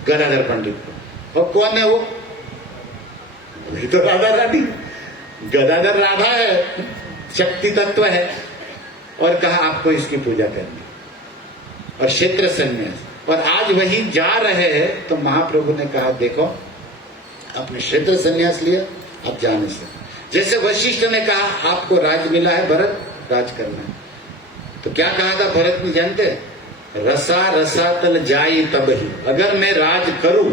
गदाधर पंडित को। और कौन है वो? वही तो राधा रानी। गदाधर राधा है, शक्ति तत्व है। और कहा आपको इसकी पूजा करनी और क्षेत्र संन्यास। और आज वही जा रहे हैं तो महाप्रभु ने कहा देखो आपने क्षेत्र संन्यास लिया, आप जा नहीं सकते। जैसे वशिष्ठ ने कहा आपको राज मिला है भरत, राज करना है, तो क्या कहा था भरत ने जानते? रसा रसातल जाई तब ही। अगर मैं राज करूं,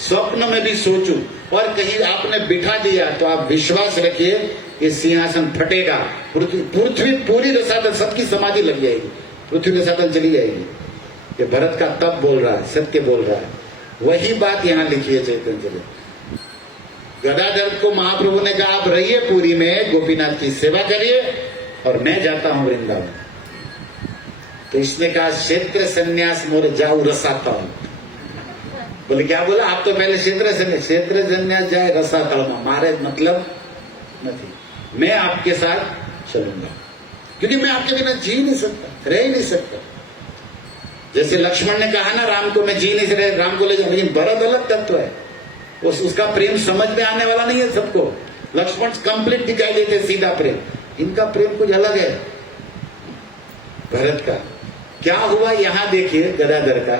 स्वप्न में भी सोचूं और कहीं आपने बिठा दिया तो आप विश्वास रखिए ये सिंहासन फटेगा, पृथ्वी पूरी रसातल, सबकी समाधि लग जाएगी, पृथ्वी रसातल चली जाएगी। ये भरत का तप बोल रहा है, सत्य बोल रहा है। वही बात यहां लिखी है चैतन्य चरित। गदाधर को महाप्रभु ने कहा आप रहिए पुरी में, गोपीनाथ की सेवा करिए और मैं जाता हूं वृंदावन। तो इसने कहा क्षेत्र संन्यास मोरे जाऊ रसातल। बोले क्या बोला? आप तो पहले क्षेत्र संन्यास जाए रसातल में, मारे मतलब नहीं, मैं आपके साथ चलूंगा, क्योंकि मैं आपके बिना जी नहीं सकता, रह नहीं सकता। जैसे लक्ष्मण ने कहा ना राम को मैं जी नहीं सकता, राम को ले जाऊं, लेकिन भरत अलग तत्व है, उसका प्रेम समझ में आने वाला नहीं है सबको। लक्ष्मण कंप्लीट दिखाई देते सीधा प्रेम, इनका प्रेम कुछ अलग है भरत का। क्या हुआ यहां देखिए गदाधर का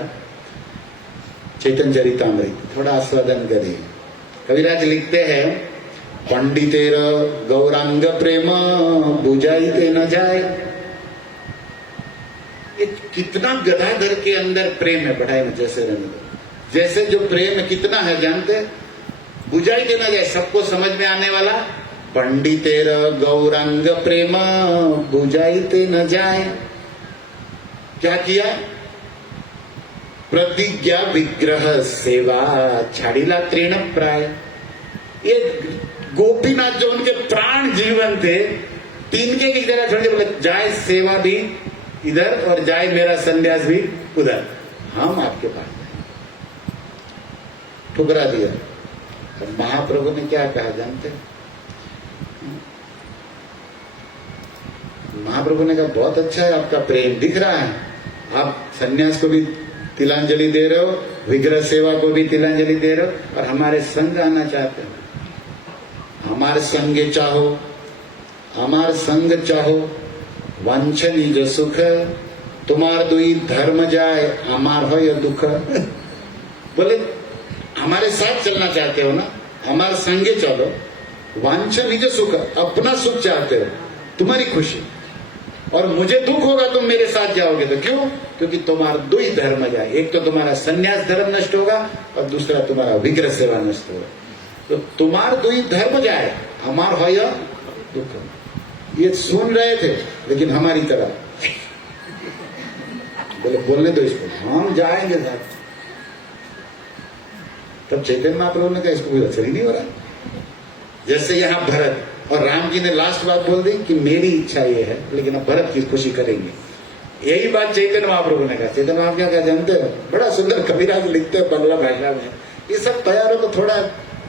चैतन्य चरितामृत, थोड़ा आस्वादन करिए। कविराज लिखते हैं पंडितेर गौरांग प्रेम बुझाइते न जाए। ये कितना गदाधर के अंदर प्रेम है, बढ़ाई में जैसे रहने दो। जैसे जो प्रेम कितना है जानते? बुझाइते न जाए, सबको समझ में आने वाला। पंडितेर गौरांग प्रेम बुझाइते न जाए। क्या किया? प्रतिज्ञा विग्रह सेवा छाड़ीला तृण प्राय। ये गोपीनाथ जो उनके प्राण जीवन थे, तिनके की जगह छोड़ बोले जाए सेवा भी इधर और जाए मेरा संन्यास भी उधर, हम आपके पास ठुकरा दिया। तो महाप्रभु ने क्या कहा जानते हैं? महाप्रभु ने कहा बहुत अच्छा है, आपका प्रेम दिख रहा है, आप सन्यास को भी तिलांजलि दे रहे हो, विग्रह सेवा को भी तिलांजलि दे रहे हो, और हमारे संग आना चाहते हो। हमारे संगे चाहो, हमार संग चाहो, वांछनी जो सुख, तुम्हार दुई धर्म जाए, हमार हो या दुख। बोले हमारे साथ चलना चाहते हो ना, हमारे संगे चलो, वांछनी जो सुख, अपना सुख चाहते हो, तुम्हारी खुशी, और मुझे दुख होगा तुम मेरे साथ जाओगे तो। क्यों? क्योंकि तुम्हारा दो ही धर्म जाए, एक तो तुम्हारा सन्यास धर्म नष्ट होगा और दूसरा तुम्हारा विग्रह सेवा नष्ट होगा। तो तुम्हारा दो ही धर्म जाए, हमार हो या दुख। ये सुन रहे थे लेकिन हमारी तरह बोले बोलने दो इसको, हम जाएंगे साथ। तब चैतन्य महाप्रभु ने कहा इसको कोई असर ही नहीं हो रहा। जैसे यहाँ भरत और राम जी ने लास्ट बात बोल दी कि मेरी इच्छा ये है, लेकिन अब भरत की खुशी करेंगे। यही बात चैतन्य महाप्रभु ने कहा। चैतन्य महाप्रभु क्या जानते हो? बड़ा सुंदर कबीरदास लिखते हैं बांग्ला भाषा में। ये सब तैयारों को थोड़ा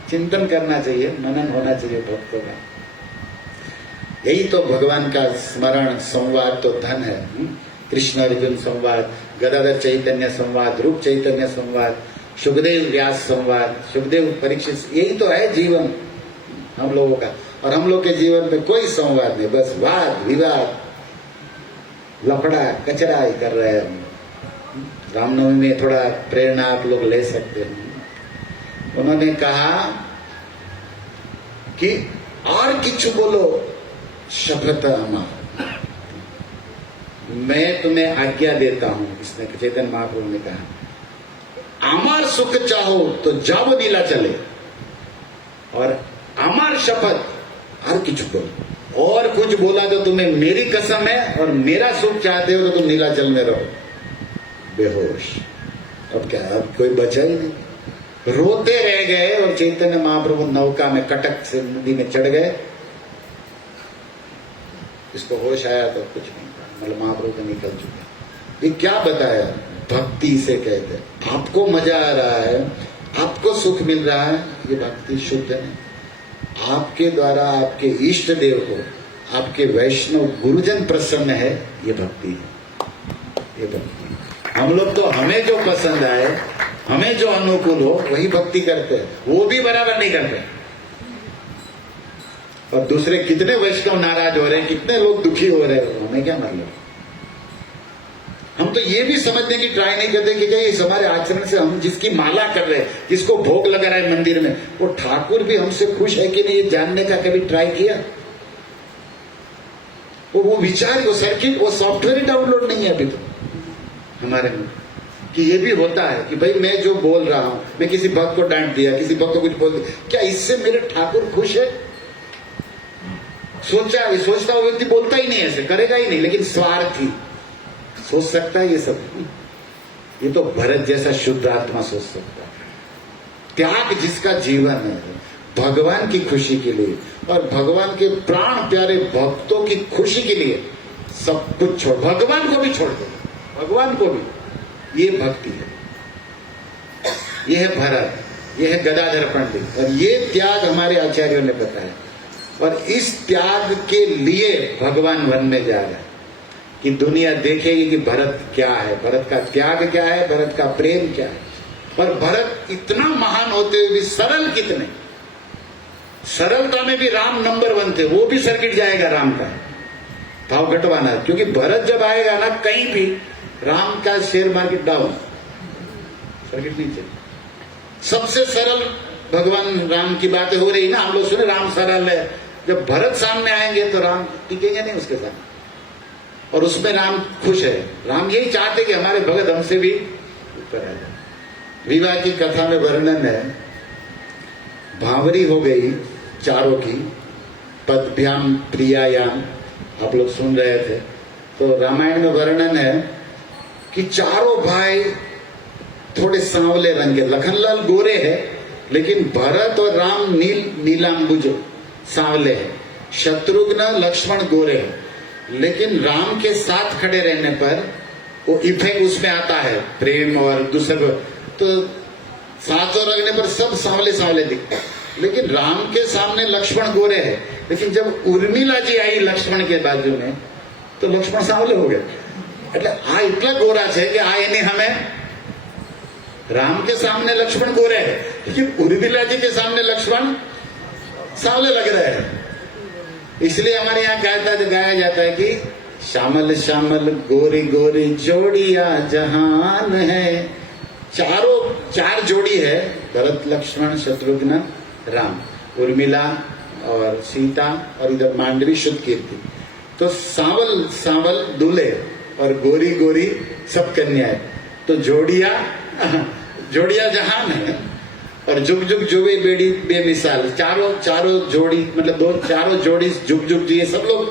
चिंतन करना चाहिए, मनन होना चाहिए भक्तों का। यही तो भगवान का स्मरण संवाद तो धन है। कृष्ण अर्जुन संवाद, गदाधर चैतन्य संवाद, रूप चैतन्य संवाद, सुखदेव व्यास संवाद, सुखदेव परीक्षित, यही तो है जीवन हम लोगों का। और हम लोग के जीवन में कोई संवाद नहीं, बस वाद विवाद, लफड़ा कचरा ही कर रहे हैं हम। रामनवमी में थोड़ा प्रेरणा आप लोग ले सकते हैं। उन्होंने कहा कि और किछु बोलो शपथ अमार, मैं तुम्हें आज्ञा देता हूं। इसने चैतन्य महाप्रभु ने कहा अमार सुख चाहो तो जाओ नीला चले, और अमार शपथ हर किछु बोलो, और कुछ बोला तो तुम्हें मेरी कसम है, और मेरा सुख चाहते हो तो तुम नीलाचल में रहो बेहोश। अब क्या, अब कोई बचा ही नहीं। रोते रह गए और चैतन्य महाप्रभु नौका में कटक से नदी में चढ़ गए। इसको होश आया तो कुछ नहीं, मतलब महाप्रभु तो निकल चुका। ये क्या बताया? भक्ति से कहते हैं। आपको मजा आ रहा है, आपको सुख मिल रहा है, ये भक्ति शुद्ध है। आपके द्वारा आपके इष्ट देव को, आपके वैष्णव गुरुजन प्रसन्न है, ये भक्ति है। ये भक्ति हम लोग तो हमें जो पसंद आए, हमें जो अनुकूल हो वही भक्ति करते हैं, वो भी बराबर नहीं करते। और दूसरे कितने वैष्णव नाराज हो रहे हैं, कितने लोग दुखी हो रहे हैं, हमें क्या मतलब। हम तो ये भी समझने की ट्राई नहीं करते कि इस हमारे आचरण से, हम जिसकी माला कर रहे हैं, जिसको भोग लगा रहा है मंदिर में, वो ठाकुर भी हमसे खुश है कि नहीं, ये जानने का कभी ट्राई किया? वो विचार, वो सर्किट, वो सॉफ्टवेयर ही डाउनलोड नहीं है अभी तो हमारे में, कि ये भी होता है कि भाई मैं जो बोल रहा हूं, मैं किसी भक्त को डांट दिया, किसी भक्त को कुछ बोल दिया, क्या इससे मेरे ठाकुर खुश है? सोचता वो व्यक्ति बोलता ही नहीं, ऐसे करेगा ही नहीं, लेकिन स्वार्थी सोच सकता है ये सब। ये तो भरत जैसा शुद्ध आत्मा सोच सकता है। त्याग जिसका जीवन है भगवान की खुशी के लिए, और भगवान के प्राण प्यारे भक्तों की खुशी के लिए सब कुछ छोड़, भगवान को भी छोड़ दो, भगवान को भी। ये भक्ति है। ये है भरत, ये है गदाधर पंडित, और ये त्याग हमारे आचार्यों ने बताया। और इस त्याग के लिए भगवान वन में जा रहा है कि दुनिया देखेगी कि भरत क्या है, भरत का त्याग क्या है, भरत का प्रेम क्या है। और भरत इतना महान होते हुए भी सरल कितने, सरलता में भी राम नंबर 1 थे। वो भी सर्किट जाएगा राम का, भाव घटवाना, क्योंकि भरत जब आएगा ना कहीं भी, राम का शेयर मार्केट डाउन, सर्किट नीचे। सबसे सरल भगवान राम की बातें हो रही ना, हम लोग सुने राम सरल है, जब भरत सामने आएंगे तो राम टिकेंगे नहीं उसके साथ, और उसमें राम खुश है। राम यही चाहते कि हमारे भगत हमसे भी ऊपर आ जाए। विवाह की कथा में वर्णन है, भावरी हो गई चारों की, पदभ्याम प्रियायाम, आप लोग सुन रहे थे। तो रामायण में वर्णन है कि चारों भाई थोड़े सांवले रंग के, लखनलाल गोरे है, लेकिन भरत और राम नीलांबुज सांवले है, शत्रुघ्न लक्ष्मण गोरे है। लेकिन राम के साथ खड़े रहने पर वो इफेक्ट उसमें आता है, प्रेम और दूसरे, तो साथों रखने पर सब सांवले सांवले दिखते हैं। लेकिन राम के सामने लक्ष्मण गोरे है, लेकिन जब उर्मिला जी आई लक्ष्मण के बाजू में तो लक्ष्मण सांवले हो गए। એટલે આ એટલા गोरा છે કે આ એને हमें राम के सामने लक्ष्मण गोरे है, लेकिन उर्मिला जी के सामने लक्ष्मण सांवले लग रहे हैं। इसलिए हमारे यहाँ गाया जाता है कि श्यामल श्यामल गोरी गोरी जोड़िया जहान है। चार जोड़ी है, भरत लक्ष्मण शत्रुघ्न राम, उर्मिला और सीता और इधर मांडवी शुद्ध कीर्ति। तो सांवल सांवल दूल्हे और गोरी गोरी सब कन्याएं, तो जोड़िया जहान है। और जुग जुग जुगे बेड़ी बेमिसाल, चारों जोड़ी मतलब चारों जोड़ी जुग जुग जी, सब लोग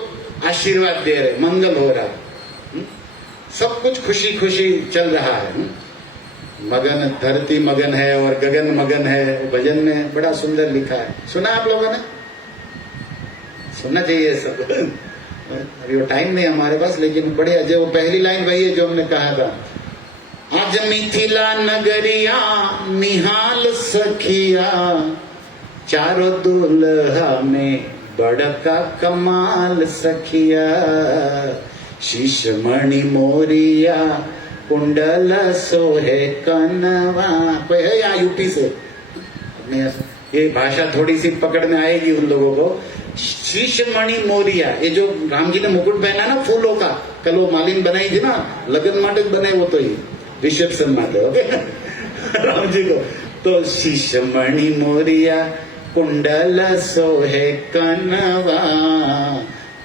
आशीर्वाद दे रहे, मंगल हो रहा, सब कुछ खुशी खुशी चल रहा है। मगन धरती मगन है और गगन मगन है, भजन में बड़ा सुंदर लिखा है, सुना आप लोगों ने? सुनना चाहिए सब। अभी वो टाइम नहीं हमारे पास, लेकिन बड़े अजय, वो पहली लाइन वही है जो हमने कहा था, आज मिथिला नगरिया निहाल सखिया, चारों दुल्हा में बड़का कमाल सखिया, शीश मणि मोरिया कुंडल सोहे कनवा। कोई है यहाँ यूपी से? ये भाषा थोड़ी सी पकड़ में आएगी उन लोगों को। शीश मणि मोरिया, ये जो राम जी ने मुकुट पहना ना फूलों का, कल वो मालिन बनाई थी ना, लगन माटे बने वो, तो ही रिसेप्शन माटे ओके राम जी को। तो शीश मणि मोरिया कुंडल सोहे कनवा,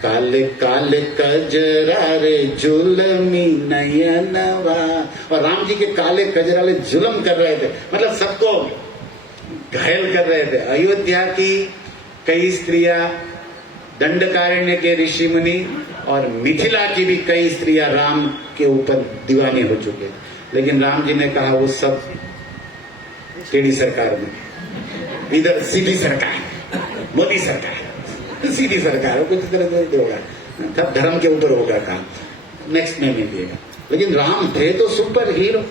काले काले कजरा रे जुलमी नयनवा। और राम जी के काले कजराले जुलम कर रहे थे, मतलब सबको घायल कर रहे थे। अयोध्या की कई स्त्रियां, दंडकारण्य के ऋषि मुनि और मिथिला की भी कई स्त्रियां राम के ऊपर दीवानी हो चुके, लेकिन राम जी ने कहा वो सब टेढ़ी सरकार में, इधर सीधी सरकार, मोदी सरकार, सीधी सरकार, कुछ तरह से होगा, तब धर्म के ऊपर होगा काम, नेक्स्ट में मिलेगा। लेकिन राम थे तो सुपर हीरो।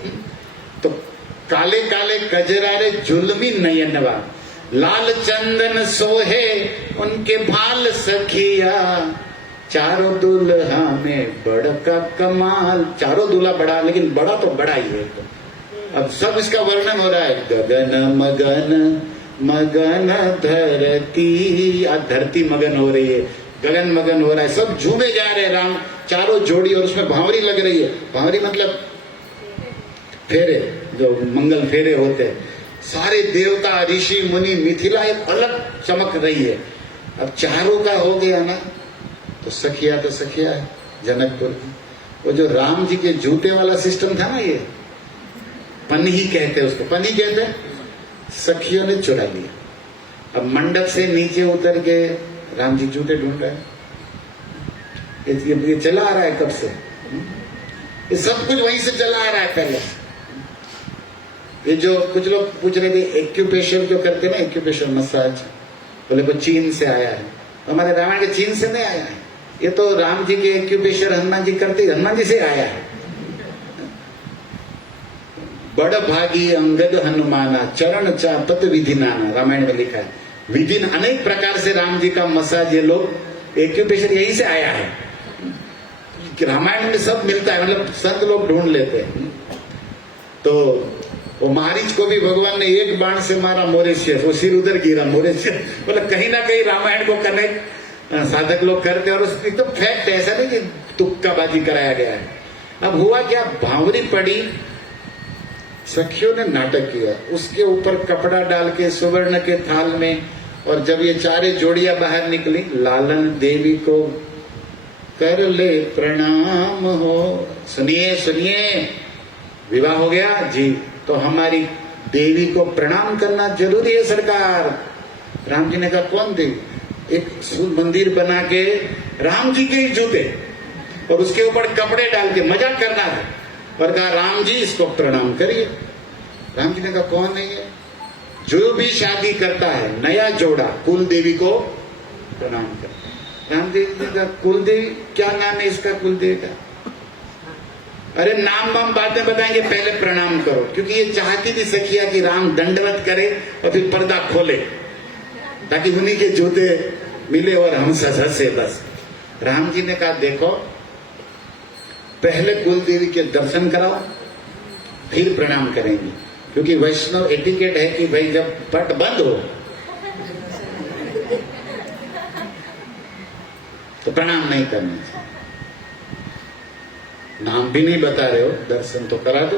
तो काले काले कजरारे जुल्मी नयनवा, लाल चंदन सोहे उनके भाल सखिया, चारों दुल्हा में बड़का कमाल। चारों दूल्हा बड़ा, लेकिन बड़ा तो बड़ा ही है। तो अब सब इसका वर्णन हो रहा है, गगन मगन मगन धरती, आज धरती मगन हो रही है, गगन मगन हो रहा है, सब झूमे जा रहे हैं राम, चारों जोड़ी, और उसमें भांवरी लग रही है। भांवरी मतलब फेरे, जो मंगल फेरे होते हैं, सारे देवता ऋषि मुनि, मिथिला एक अलग चमक रही है। अब चारों का हो गया ना, तो सखिया है जनकपुर की। वो जो राम जी के जूते वाला सिस्टम था ना, ये पन्ही कहते हैं उसको, पन्ही कहते हैं, सखियों ने चुरा लिया। अब मंडप से नीचे उतर के राम जी जूते ढूंढ रहे हैं, ये चला आ रहा है कब से, ये सब कुछ वहीं से चला आ रहा है पहले। ये जो कुछ लोग पूछ रहे थे एक्यूप्रेशर जो करते ना, एक्यूप्रेशर मसाज, बोले वो चीन से आया है। हमारे रामायण के चीन से नहीं आया है, ये तो राम जी के एक्यूप्रेशर हनुमान जी करते, हनुमान जी से आया है। बड़ भागी अंगद हनुमाना, चरण चापत विधि नाना, रामायण में लिखा है। विधि अनेक प्रकार से राम जी का मसाज, ये लोग एक्यूप्रेशर यहीं से आया है। रामायण में सब मिलता है, मतलब संत लोग ढूंढ लेते हैं। तो वो मारीच को भी भगवान ने एक बाण से मारा मोरेशियस, वो सिर उधर गिरा मोरेशियस, मतलब कहीं ना कहीं रामायण को कनेक्ट साधक लोग करते हैं। और उसकी तो फैक्ट ऐसा नहीं कि तुक्काबाजी कराया गया है। अब हुआ क्या, भांवरी पड़ी, सखियों ने नाटक किया, उसके ऊपर कपड़ा डाल के सुवर्ण के थाल में, और जब ये चारे जोड़ियां बाहर निकली, लालन देवी को कर ले प्रणाम हो। सुनिए सुनिए, विवाह हो गया जी, तो हमारी देवी को प्रणाम करना जरूरी है सरकार। राम जी ने कहा कौन देवी? एक मंदिर बना के राम जी के ही जूते और उसके ऊपर कपड़े डाल के मजाक करना है, और कहा राम जी इसको प्रणाम करिए। राम जी ने कहा कौन है ये? जो भी शादी करता है नया जोड़ा, कुल देवी को प्रणाम करता है। राम जी ने कहा कुल देवी, क्या नाम है इसका कुल देवी का? अरे नाम वाम बातें बताएंगे, पहले प्रणाम करो। क्योंकि ये चाहती थी सखिया कि राम दंडवत करे और फिर पर्दा खोले, ताकि उन्हीं के जूते मिले और हम हंसे बस। राम जी ने कहा देखो, पहले कुल देवी के दर्शन कराओ, फिर प्रणाम करेंगे, क्योंकि वैष्णव एटिकेट है कि भाई जब पट बंद हो तो प्रणाम नहीं करना चाहिए। नाम भी नहीं बता रहे हो, दर्शन तो करा दो,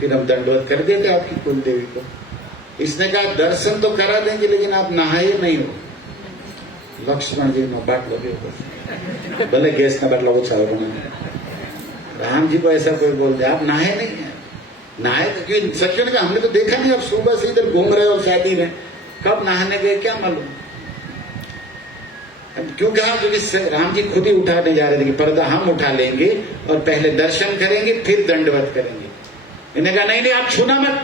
फिर हम दंडवत कर देते आपकी कुल देवी को। इसने कहा दर्शन तो करा देंगे, लेकिन आप नहाए नहीं हो। लक्ष्मण जी नो बाट लगे हो, भले गैस ना बाटला ओछा हो, राम जी को ऐसा कोई बोल दे आप नहाए नहीं है। नहाए तो क्यों? सच्चों ने कहा हमने तो देखा नहीं, आप सुबह से इधर घूम रहे हो शादी में, कब नहाने गए क्या मालूम। क्यों कहा? क्योंकि राम जी खुद ही उठाने जा रहे थे कि पर्दा हम उठा लेंगे और पहले दर्शन करेंगे फिर दंडवत करेंगे। इन्हें कहा नहीं नहीं आप छूना मत,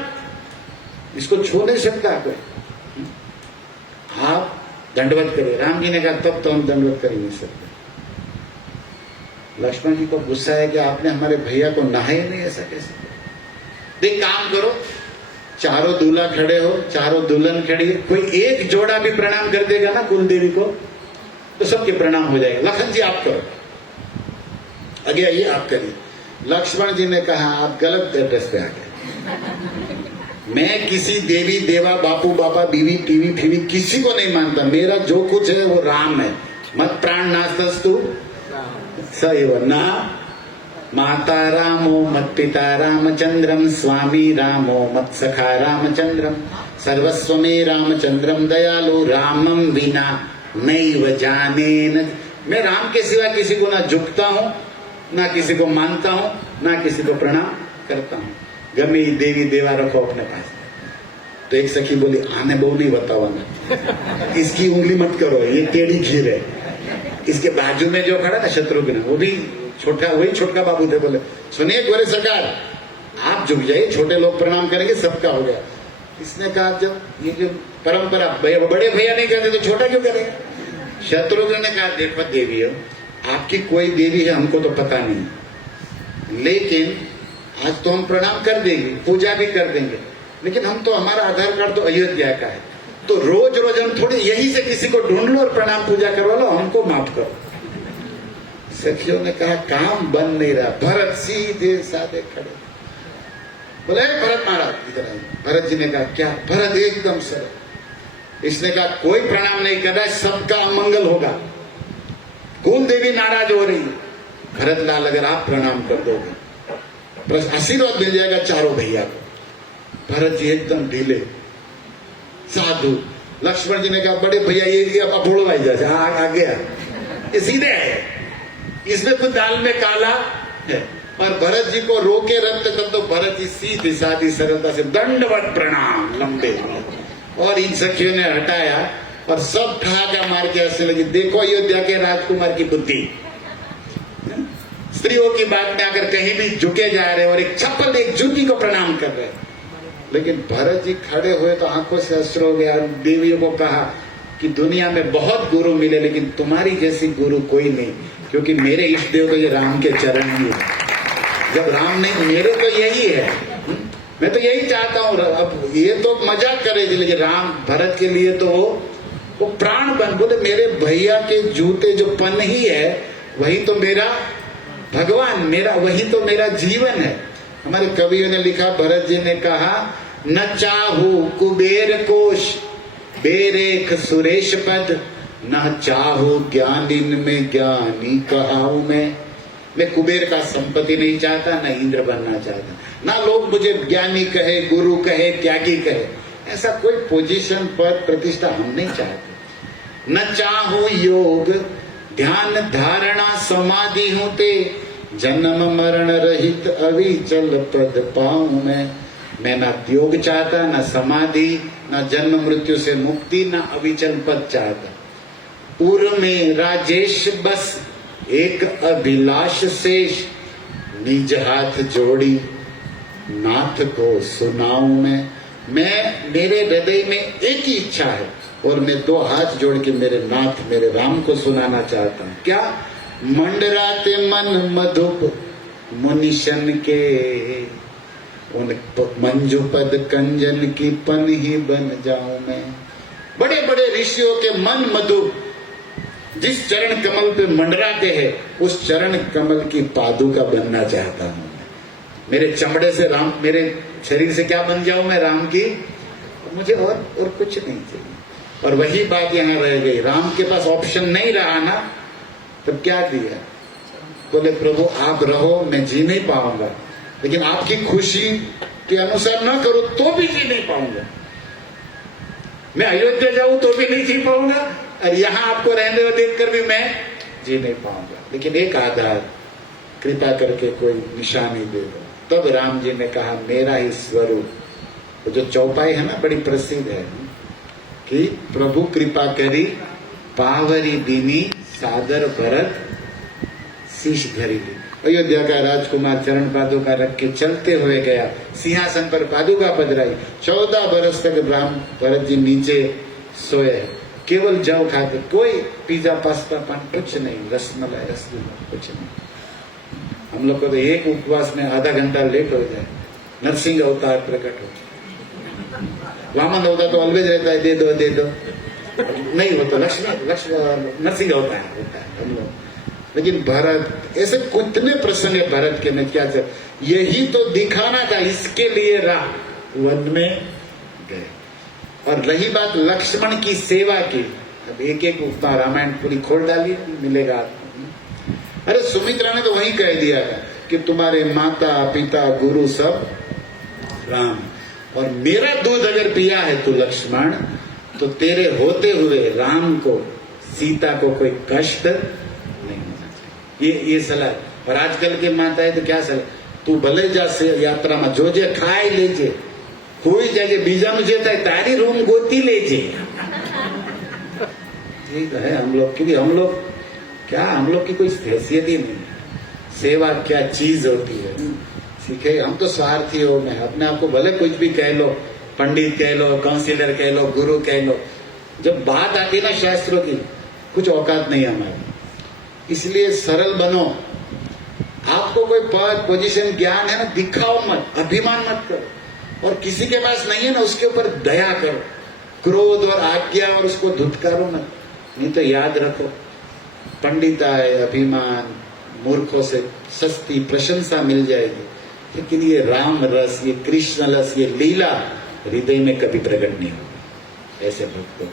इसको छू नहीं सकता कोई, आप दंडवत करिए। राम जी ने कहा तब तो हम दंडवत कर ही नहीं सकते। लक्ष्मण जी को गुस्सा है कि आपने हमारे भैया को नहाए नहीं, ऐसा कैसे? देख काम करो, चारों दूल्हा खड़े हो, चारों दुल्हन खड़ी है, कोई एक जोड़ा भी प्रणाम कर देगा ना कुल देवी को तो सबके प्रणाम हो जाएगा। लखन जी आप करो, आगे आइए आप करिए। लक्ष्मण जी ने कहा आप गलत एड्रेस पे आ गए। मैं किसी देवी देवा बापू बाबा बीवी टीवी फीवी किसी को नहीं मानता, मेरा जो कुछ है वो राम है। मत प्राण नास्तस्तु सैव ना माता रामो मत पिता रामचंद्रम स्वामी रामो मत सखा रामचंद्रम सर्वस्व में रामचंद्रम दयालु रामम विना नैव जाने न। मैं राम के सिवा किसी को ना झुकता हूं, ना किसी को मानता हूं, ना किसी को प्रणाम करता हूं। गमे देवी देवा रखो अपने पास। तो एक सखी बोली आने बहु नहीं बताओ ना, इसकी उंगली मत करो, ये टेढ़ी खीर है। इसके बाजू में जो खड़ा था शत्रुघ्न, वो भी छोटा, वही छोटका बाबू थे। बोले सुनिए गोरे सरकार, आप झुक जाइए, छोटे लोग प्रणाम करेंगे, सबका हो गया। इसने कहा जब ये जो परंपरा बड़े भैया नहीं करते तो छोटा क्यों करेगा? शत्रुघ्न ने कहा देखो देवी हो, आपकी कोई देवी है हमको तो पता नहीं, लेकिन आज तो हम प्रणाम कर देंगे, पूजा भी कर देंगे, लेकिन हम तो, हमारा आधार कार्ड तो अयोध्या का है, तो रोज रोज हम थोड़ी यहीं से किसी को ढूंढ लो और प्रणाम पूजा करवा लो, हमको माफ करो। सखियों ने कहा काम बन नहीं रहा। भरत सीधे साधे खड़े बोले भरत महाराज इधर आइए। भरत जी ने कहा क्या? भरत एकदम सरल। इसने कहा कोई प्रणाम नहीं कर रहा है, सबका अमंगल होगा, कुल देवी नाराज हो रही है। भरत लाल अगर आप प्रणाम कर दोगे आशीर्वाद मिल जाएगा चारों भैया को। भरत जी एकदम ढीले साधु। लक्ष्मण जी ने कहा बड़े भैया ये अब अपोड़वाई जा आ गया, ये सीधे है, इसमें कुछ दाल में काला है। और भरत जी को रोके रखते तब तो भरत जी सीधी साधी सरलता से दंडवत प्रणाम लंबे। और इन सखियों ने हटाया और सब ठहाका मार के हंसने लगी। देखो अयोध्या के राजकुमार की बुद्धि, स्त्रियों की बात में अगर कहीं भी झुके जा रहे और एक चप्पल एक जूती को प्रणाम कर रहे। लेकिन भरत जी खड़े हुए तो आंखों से अश्रु हो गया। देवियों को कहा कि दुनिया में बहुत गुरु मिले, लेकिन तुम्हारी जैसी गुरु कोई नहीं, क्योंकि मेरे इष्ट देव तो ये राम के चरण ही है। जब राम नहीं, मेरे तो यही है, मैं तो यही चाहता हूँ। अब ये तो मजाक करेगी, लेकिन राम भरत के लिए तो वो प्राण बन। बोले मेरे भैया के जूते जो पन ही है वही तो मेरा भगवान, मेरा वही तो मेरा जीवन है। हमारे कवियों ने लिखा, भरत जी ने कहा न चाहू कुबेर कोश बेरेख सुरेश पद, न चाहू ज्ञानिन में ज्ञानी कहाऊ मैं कुबेर का संपत्ति नहीं चाहता, न इंद्र बनना चाहता, ना लोग मुझे ज्ञानी कहे, गुरु कहे, त्यागी कहे, ऐसा कोई पोजीशन पद प्रतिष्ठा हम नहीं चाहते। न चाहू योग ध्यान धारणा समाधि होते, जन्म मरण रहित अविचल पद पाऊं मैं ना योग चाहता, ना समाधि, ना जन्म मृत्यु से मुक्ति, ना अविचल पद चाहता। उर में राजेश बस एक अभिलाष शेष, निज हाथ जोड़ी नाथ को सुनाऊं मैं मेरे हृदय में एक ही इच्छा है और मैं दो हाथ जोड़ के मेरे नाथ मेरे राम को सुनाना चाहता हूं। क्या? मंडराते मन मधुप मुनिशन के, उन मंजू पद कंजन की पन ही बन जाऊं मैं। बड़े बड़े ऋषियों के मन मधुर जिस चरण कमल पे मंडराते हैं, उस चरण कमल की पादुका बनना चाहता हूं। मेरे चमड़े से राम, मेरे शरीर से क्या बन जाऊं मैं? राम की। मुझे और कुछ नहीं चाहिए। और वही बात यहां रह गई, राम के पास ऑप्शन नहीं रहा ना, तब क्या दिया? बोले प्रभु आप रहो, मैं जी नहीं पाऊंगा, लेकिन आपकी खुशी के अनुसार ना करो तो भी जी नहीं पाऊंगा। मैं अयोध्या जाऊं तो भी नहीं जी पाऊंगा, और यहां आपको रहने हुए देखकर भी मैं जी नहीं पाऊंगा। लेकिन एक आधार, कृपा करके कोई निशानी दे दो। तब राम जी ने कहा मेरा ही स्वरूप। वो जो चौपाई है ना, बड़ी प्रसिद्ध है कि प्रभु कृपा करी पावरी दीनी सादर भरत शीश धरी ली। अयोध्या का राजकुमार चरण पादुका रख के चलते हुए गया, सिंहासन पर पादुका पधराई। 14 बरस तक राम भरत जी नीचे सोए, केवल जव खाते, कोई पिज्जा पास्ता पान कुछ नहीं, रसमलाई रसगुल्ला कुछ नहीं। हम लोग को तो एक उपवास में आधा घंटा लेट हो जाए, नरसिंह अवतार प्रकट हो। वामन अवतार तो ऑलवेज रहता है, दे दो दे दो, नहीं हो तो लक्ष्मण नरसिंह अवतार होता है हम लोग। लेकिन भरत, ऐसे कितने प्रसंग है भरत के में, क्या चल, यही तो दिखाना था, इसके लिए वन में गए। और रही बात लक्ष्मण की सेवा की, अब एक एक उपता रामायण पूरी खोल डाली, मिलेगा आपको। अरे सुमित्रा ने तो वही कह दिया था कि तुम्हारे माता पिता गुरु सब राम, और मेरा दूध अगर पिया है तू लक्ष्मण, तो तेरे होते हुए राम को, सीता को कोई कष्ट नहीं होना चाहिए। ये सलाह। और आजकल के माता है तो क्या सलाह, तू भले जा से यात्रा में जोजे खाए लेजे, कोई जगह बीजा में जेता है तारी रूम गोती लेजे। ठीक है हम लोग, क्योंकि हम लोग क्या, हम लोग की कोई हैसियत ही नहीं है। सेवा क्या चीज होती है सीखे। हम तो स्वार्थी हो, मैं अपने आप को भले कुछ भी कह लो, पंडित कह लो, काउंसिलर कह लो, गुरु कह लो, जब बात आती है ना शास्त्रों की, कुछ औकात नहीं हमारी। इसलिए सरल बनो। आपको कोई पद पोजीशन ज्ञान है ना, दिखाओ मत, अभिमान मत करो। और किसी के पास नहीं है ना, उसके ऊपर दया करो, क्रोध और आज्ञा और उसको धुतकारो मत। नहीं तो याद रखो, पंडिता है, अभिमान, मूर्खों से सस्ती प्रशंसा मिल जाएगी, लेकिन ये राम रस, ये कृष्ण रस, ये लीला हृदय में कभी प्रकट नहीं होगा। ऐसे भक्तों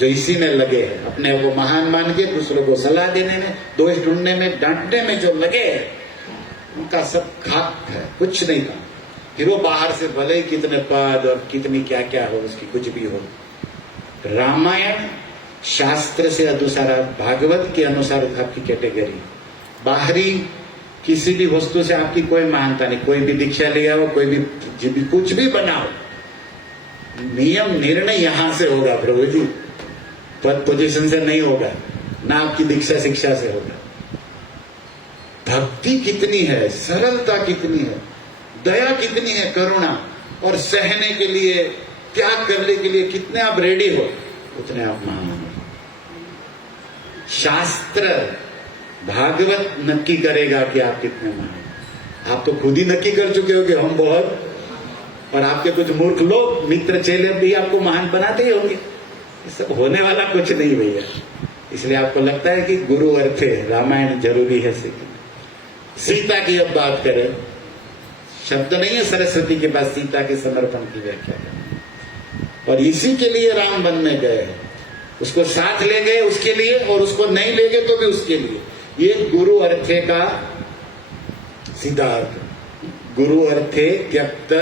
जो इसी में लगे हैं, अपने को महान मान के दूसरों को सलाह देने में, दोष ढूंढने में, डांटने में जो लगे हैं, उनका सब खाक है, कुछ नहीं था। फिर वो बाहर से भले ही कितने पद और कितनी क्या क्या हो, उसकी कुछ भी हो। रामायण शास्त्र से अनुसार, भागवत के अनुसार आपकी कैटेगरी। बाहरी किसी भी वस्तु से आपकी कोई महानता नहीं। कोई भी दीक्षा ले आओ, कोई भी कुछ भी बनाओ, नियम निर्णय यहां से होगा प्रभु जी, पद पोजीशन से नहीं होगा, ना आपकी दीक्षा शिक्षा से होगा। भक्ति कितनी है, सरलता कितनी है, दया कितनी है, करुणा, और सहने के लिए, त्याग करने के लिए कितने आप रेडी हो, उतने आप महान हो। शास्त्र भागवत नक्की करेगा कि आप कितने महान। आप तो खुद ही नक्की कर चुके हो कि हम बहुत, और आपके कुछ मूर्ख लोग, मित्र चेले भी आपको महान बनाते ही होंगे। ये सब होने वाला कुछ नहीं भैया। इसलिए आपको लगता है कि गुरु अर्थ है, रामायण जरूरी है। सीता की अब बात करें, शब्द नहीं है सरस्वती के पास सीता के समर्पण की व्याख्या करना। और इसी के लिए राम वन में गए, उसको साथ ले गए उसके लिए, और उसको नहीं ले गए तो भी उसके लिए। ये गुरु अर्थे का सीधा अर्थ, गुरु अर्थे त्यक्त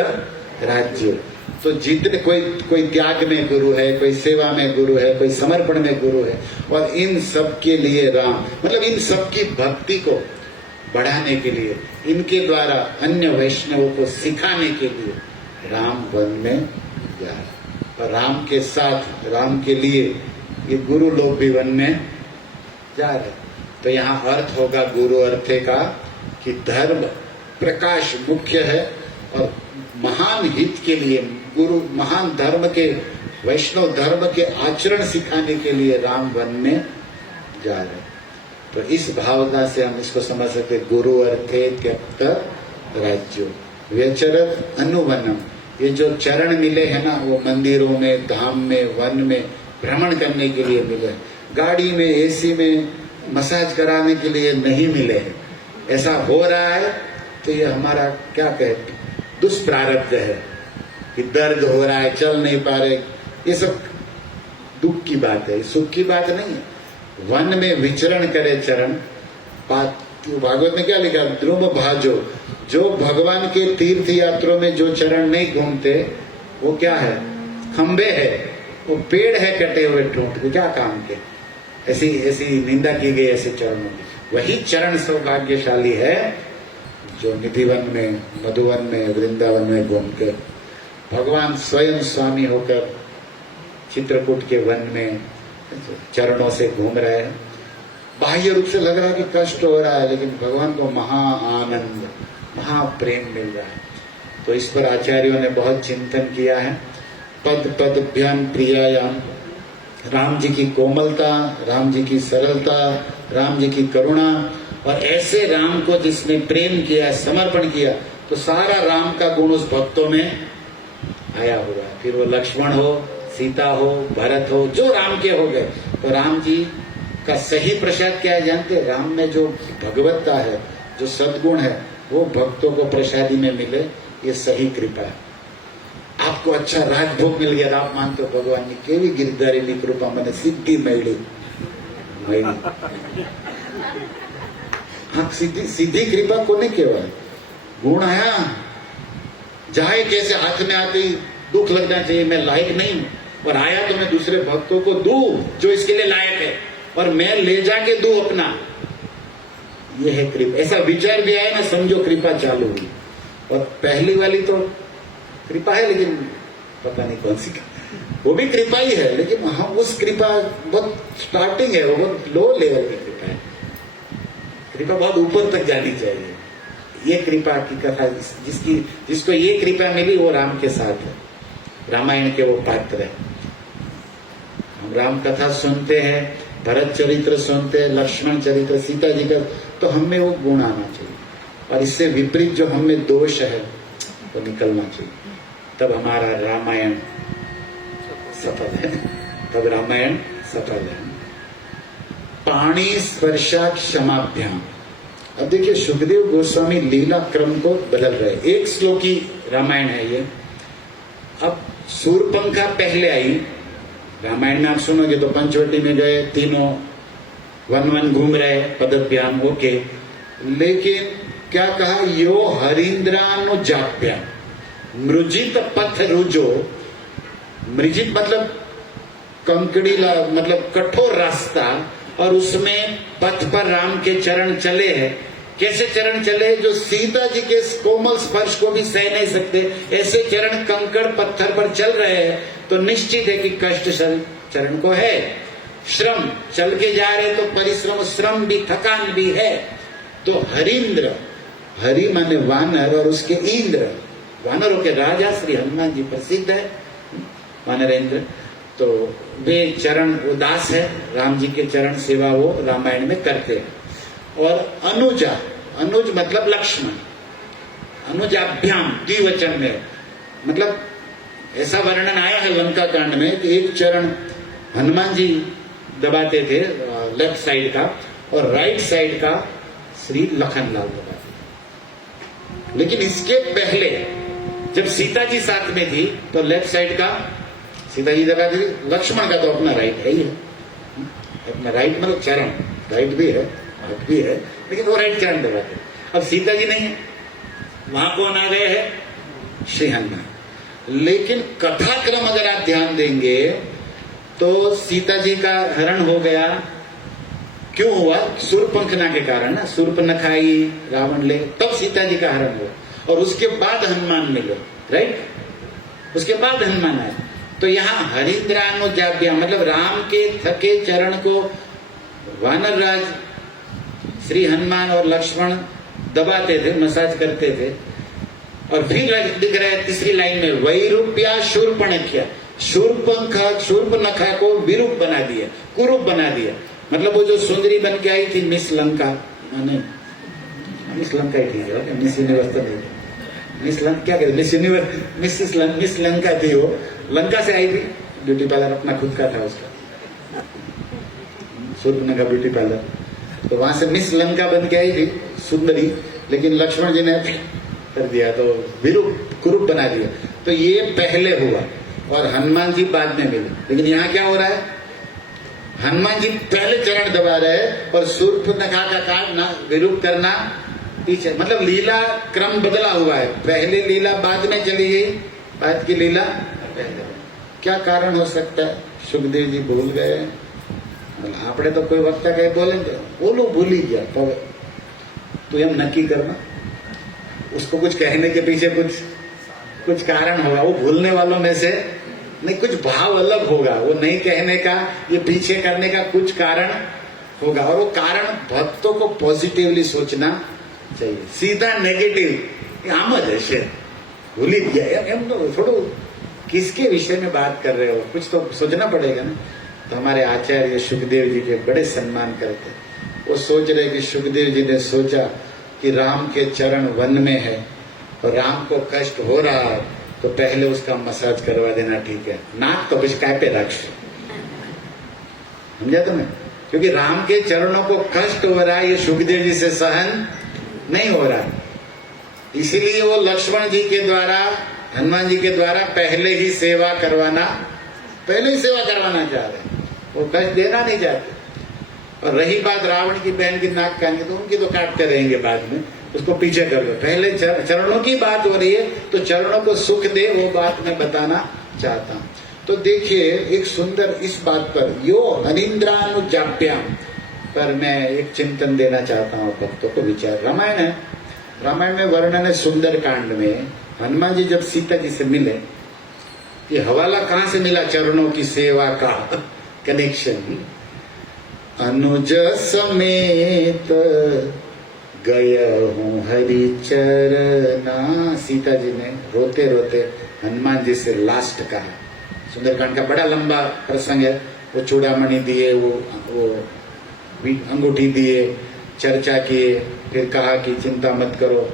राज्य। तो जितने कोई त्याग में गुरु है, कोई सेवा में गुरु है, कोई समर्पण में गुरु है, और इन सब के लिए राम, मतलब इन सब की भक्ति को बढ़ाने के लिए, इनके द्वारा अन्य वैष्णवों को सिखाने के लिए राम वन में जा रहे। और राम के साथ, राम के लिए ये गुरु लोग भी वन में जा रहे। तो यहाँ अर्थ होगा गुरु अर्थे का कि धर्म प्रकाश मुख्य है, और महान हित के लिए, गुरु महान धर्म के, वैष्णव धर्म के आचरण सिखाने के लिए राम वन में जा रहे। तो इस भावना से हम इसको समझ सकते, गुरु अर्थे त्यक्त राज्यो व्यचरत अनुवनम ये जो चरण मिले हैं ना, वो मंदिरों में, धाम में, वन में भ्रमण करने के लिए मिले, गाड़ी में, एसी में मसाज कराने के लिए नहीं मिले हैं। ऐसा हो रहा है तो ये हमारा क्या कहते दुष्प्रारब्ध है कि दर्द हो रहा है, चल नहीं पा रहे। ये सब दुख की बात है, सुख की बात नहीं है। वन में विचरण करे चरण, भागवत में क्या लिखा, ध्रुव भाजो। जो भगवान के तीर्थ यात्रों में जो चरण नहीं घूमते वो क्या है, खंबे है, वो पेड़ है कटे हुए ठूंठ के, क्या काम के। ऐसी ऐसी निंदा की गई ऐसे चरणों की। वही चरण सौभाग्यशाली है जो निधिवन में, मधुवन में, वृंदावन में घूम के भगवान स्वयं स्वामी होकर चित्रकूट के वन में चरणों से घूम रहे हैं। बाह्य रूप से लग रहा है कि कष्ट हो रहा है, लेकिन भगवान को महा आनंद, महाप्रेम मिल रहा है। तो इस पर आचार्यों ने बहुत चिंतन किया है। पद पदभ्याम प्रियायाम, राम जी की कोमलता, राम जी की सरलता, राम जी की करुणा, और ऐसे राम को जिसने प्रेम किया, समर्पण किया, तो सारा राम का गुण उस भक्तों में आया हुआ है। फिर वो लक्ष्मण हो, सीता हो, भरत हो, जो राम के हो गए। तो राम जी का सही प्रसाद क्या है जानते? राम में जो भगवत्ता है, जो सद्गुण है, वो भक्तों को प्रसादी में मिले, ये सही कृपा है। आपको अच्छा राजभोग मिल गया, आप मानते हो भगवान ने केवी गिरधारी कृपा मैंने सिद्धि मिली। हाँ, सीधी कृपा को नहीं केवल गुण आया, जाए कैसे हाथ में आते ही दुख लगना चाहिए, मैं लायक नहीं हूं, और आया तो मैं दूसरे भक्तों को दूं जो इसके लिए लायक है, और मैं ले जाके दूं अपना। ये है कृपा। ऐसा विचार भी आया ना, समझो कृपा चालू हुई। और पहली वाली तो कृपा है, लेकिन पता नहीं कौन सी, वो भी कृपा ही है, लेकिन हम उस कृपा बहुत स्टार्टिंग है, वो बहुत लो लेवल की कृपा है। कृपा बहुत ऊपर तक जानी चाहिए। ये कृपा की कथा, जिसको ये कृपा मिली वो राम के साथ है, रामायण के वो पात्र है। हम राम कथा सुनते हैं, भरत चरित्र सुनते हैं, लक्ष्मण चरित्र, सीता जी का, तो हमें वो गुण आना चाहिए, और इससे विपरीत जो हमें दोष है वो निकलना चाहिए। तब हमारा रामायण सफल है, तब रामायण सफल है। पाणी स्पर्शा क्षमाभ्याम। अब देखिए, सुखदेव गोस्वामी लीला क्रम को बदल रहे। एक श्लोकी रामायण है ये। अब शूरपंखा पहले आई रामायण में, आप सुनोगे तो पंचवटी में गए, तीनों वन वन घूम रहे, पदभ्याम, ओके। लेकिन क्या कहा, यो हरीन्द्रानुजाभ्याम मृजित पथ रुजो। मृजित मतलब कंकड़ीला, मतलब कठोर रास्ता, और उसमें पथ पर राम के चरण चले हैं। कैसे चरण चले? जो सीता जी के कोमल स्पर्श को भी सह नहीं सकते, ऐसे चरण कंकड़ पत्थर पर चल रहे हैं, तो निश्चित है कि कष्ट चरण को है। श्रम, चल के जा रहे तो परिश्रम, श्रम भी, थकान भी है। तो हरीन्द्र, हरि माने वानर, और उसके इंद्र, वानरों के राजा श्री हनुमान जी प्रसिद्ध है, वानरेंद्र। तो वे चरण उदास है, राम जी के चरण सेवा वो रामायण में करते हैं। और अनुजा, अनुज मतलब लक्ष्मण, अनुजाभ्याम द्विवचन में, मतलब ऐसा वर्णन आया है लंका कांड में कि एक चरण हनुमान जी दबाते थे लेफ्ट साइड का, और राइट साइड का श्री लखनलाल दबाते थे। लेकिन इसके पहले जब सीता जी साथ में थी तो लेफ्ट साइड का सीता जी दबाते थे, लक्ष्मण का तो अपना राइट है ही है, अपना राइट मतलब चरण, राइट भी है, हाथ भी है, लेकिन वो राइट चरण दबाते। अब सीता जी नहीं है, वहां कौन आ गए हैं? श्री हनुमान। लेकिन कथाक्रम अगर आप ध्यान देंगे तो सीता जी का हरण हो गया, क्यों हुआ? शूर्पणखा के कारण ना, शूर्पणखा रावण ले, तब सीता जी का हरण हुआ, और उसके बाद हनुमान मिले, राइट, उसके बाद हनुमान आए। तो यहाँ हरीन्द्रानुजाभ्या मतलब राम के थके चरण को वानर राज श्री हनुमान और लक्ष्मण दबाते थे, मसाज करते थे। और फिर दिख रहा है तीसरी लाइन में, वैरूप्या शूर्पणख्या, शूर्पणखा को विरूप बना दिया, कुरूप बना दिया। मतलब वो जो सुंदरी बन के आई थी मिस लंका, मिस लंका ही ठीक है, मिस यूनिवर्स नहीं, मिस लंका क्या कहते, मिस यूनिवर्स, मिस लंका थी वो, लंका से आई थी। ब्यूटी पार्लर अपना खुद का था उसका, सूर्पनखा ब्यूटी पार्लर। तो वहां से मिस लंका बन के आई थी, सुंदरी, लेकिन लक्ष्मण जी ने कर दिया, तो विरूप कुरूप बना दिया। तो ये पहले हुआ और हनुमान जी बाद में मिले। लेकिन यहाँ क्या हो रहा है, हनुमान जी पहले चरण दबा रहे और शूर्पणखा का काटना, विरूप करना पीछे, मतलब लीला क्रम बदला हुआ है। पहले लीला बाद में चली गई, बाद की लीला पहले। क्या कारण हो सकता है? सुखदेव जी भूल गए। आपने तो कोई वक्ता कहे बोलेंगे, बोलो भूल ही गया, तो हम नक्की करना, उसको कुछ कहने के पीछे कुछ कारण होगा। वो भूलने वालों में से नहीं, कुछ भाव अलग होगा, वो नहीं कहने का, ये पीछे करने का कुछ कारण होगा। और वो कारण भक्तों को पॉजिटिवली सोचना चाहिए, सीधा नेगेटिव आम ज हशे, भूली गया एम तो थोड़ा किसके विषय में बात कर रहे हो, कुछ तो सोचना पड़ेगा ना। तो हमारे आचार्य सुखदेव जी के बड़े सम्मान करते, वो सोच रहे कि सुखदेव जी ने सोचा कि राम के चरण वन में है और राम को कष्ट हो रहा है, तो पहले उसका मसाज करवा देना ठीक है, नाक तो बिस्काय पे रख, समझा तुम्हें? क्योंकि राम के चरणों को कष्ट हो रहा है, ये सुखदेव जी से सहन नहीं हो रहा, इसीलिए वो लक्ष्मण जी के द्वारा, हनुमान जी के द्वारा पहले ही सेवा करवाना चाह रहे हैं, वो कष्ट देना नहीं चाहते। और रही बात रावण की बहन की नाक कान की, तो उनकी तो काटते रहेंगे बाद में, उसको पीछे कर लो। पहले चरणों की बात हो रही है, तो चरणों को सुख दे, वो बात मैं बताना चाहता हूं। तो देखिए एक सुंदर इस बात पर, यो हरीन्द्रानुजाप्याम पर मैं एक चिंतन देना चाहता हूँ भक्तों को विचार। रामायण है, रामायण में वर्णन है सुंदर कांड में, हनुमान जी जब सीता जी से मिले, ये हवाला कहां से मिला? चरणों की सेवा का कनेक्शन। अनुज समेत गय हूँ हरि चरना, सीता जी ने रोते रोते हनुमान जी से लास्ट कहा। सुंदरकांड का बड़ा लंबा प्रसंग है, वो चूड़ामणि दिए, वो अंगूठी दिए, चर्चा किए, फिर कहा कि चिंता मत करो,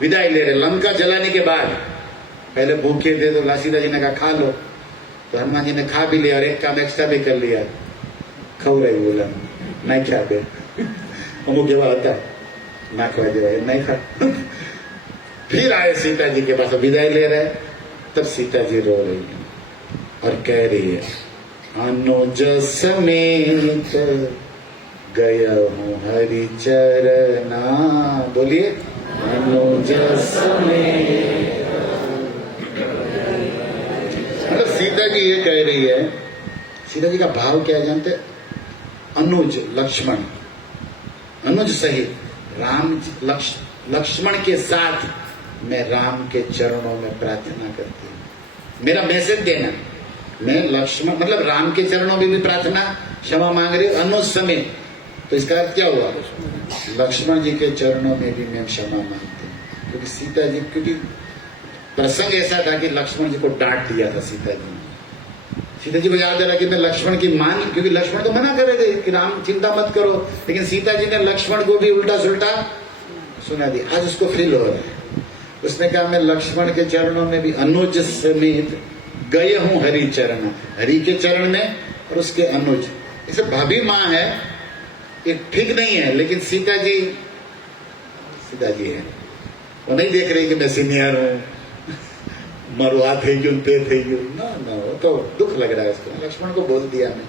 विदाई ले रहे। लंका जलाने के बाद पहले भूखे थे, तो सीता जी ने कहा खा लो, तो हनुमान जी ने खा भी लिया और एक काम एक्स्ट्रा भी कर लिया, खाऊ रही बोला नहीं खा दे, अमुक के बाद आता ना खा दे, नहीं खा। फिर आए सीता जी के पास, विदाई ले रहे, तब सीता जी रो रही है और कह रही है, अनुज समेत गय हूँ हरि चरना। बोलिए, अनुज समेत। मतलब सीता जी ये कह रही है, सीता जी का भाव क्या है जानते? अनुज लक्ष्मण, अनुज सहित राम, लक्ष्मण के साथ मैं राम के चरणों में प्रार्थना करती हूँ। मेरा मैसेज देना, मैं लक्ष्मण मतलब राम के चरणों में भी प्रार्थना क्षमा मांग रही हूँ, अनुज समेत। तो इसका अर्थ क्या हुआ? लक्ष्मण जी के चरणों में भी मैं क्षमा मांगती हूँ। क्योंकि सीता जी, क्योंकि प्रसंग ऐसा था कि लक्ष्मण जी को डांट दिया था सीता जी ने। सीता जी को याद आ रहा कि मैं लक्ष्मण की मान, क्योंकि लक्ष्मण तो मना कर रहे थे कि राम चिंता मत करो, लेकिन सीता जी ने लक्ष्मण को भी उल्टा सुल्टा सुना दिया। आज उसको फील हो रहा है, उसने कहा मैं लक्ष्मण के चरणों में भी अनुज समेत गए हूं हरि चरण, हरि के चरण में और उसके अनुज। इसे भाभी माँ है, ये ठीक नहीं है, लेकिन सीता जी है, वो नहीं देख रही कि मैं सीनियर हूं, मरवा थे पे थे ना, वो तो दुख लग रहा है उसको। लक्ष्मण को बोल दिया मैं,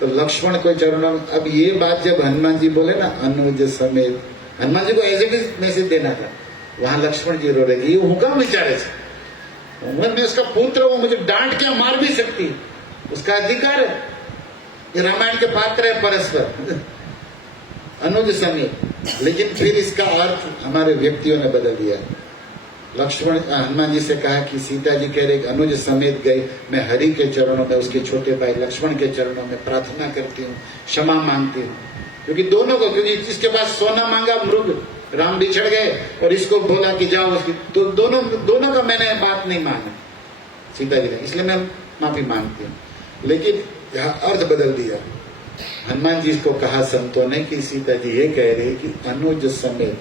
तो लक्ष्मण को चरणों में। अब ये बात जब हनुमान जी बोले ना अनुज समेत, हनुमान जी को एज इट इज मैसेज देना था, वहां लक्ष्मण जी रो रहे थे, ये हुक्म विचारे से, मैं उसका पुत्र हूं, मुझे डांट क्या मार भी सकती, उसका अधिकार है, ये रामायण के पात्र है परस्पर, अनुज समेत। लेकिन फिर इसका अर्थ हमारे व्यक्तियों ने बदल दिया। लक्ष्मण हनुमान जी से कहा कि सीता जी कह रहे अनुज समेत गए, मैं हरि के चरणों में, उसके छोटे भाई लक्ष्मण के चरणों में प्रार्थना करती हूँ, क्षमा मांगती हूँ। क्योंकि दोनों को, क्योंकि जिसके पास सोना मांगा मृग, राम बिछड़ गए, और इसको बोला कि जाओ उसकी, तो दोनों का मैंने बात नहीं माना सीता जी ने, इसलिए मैं माफी मांगती हूँ। लेकिन अर्थ बदल दिया। हनुमान जी को कहा संतों ने कि सीता जी ये कह रही कि अनुज समेत,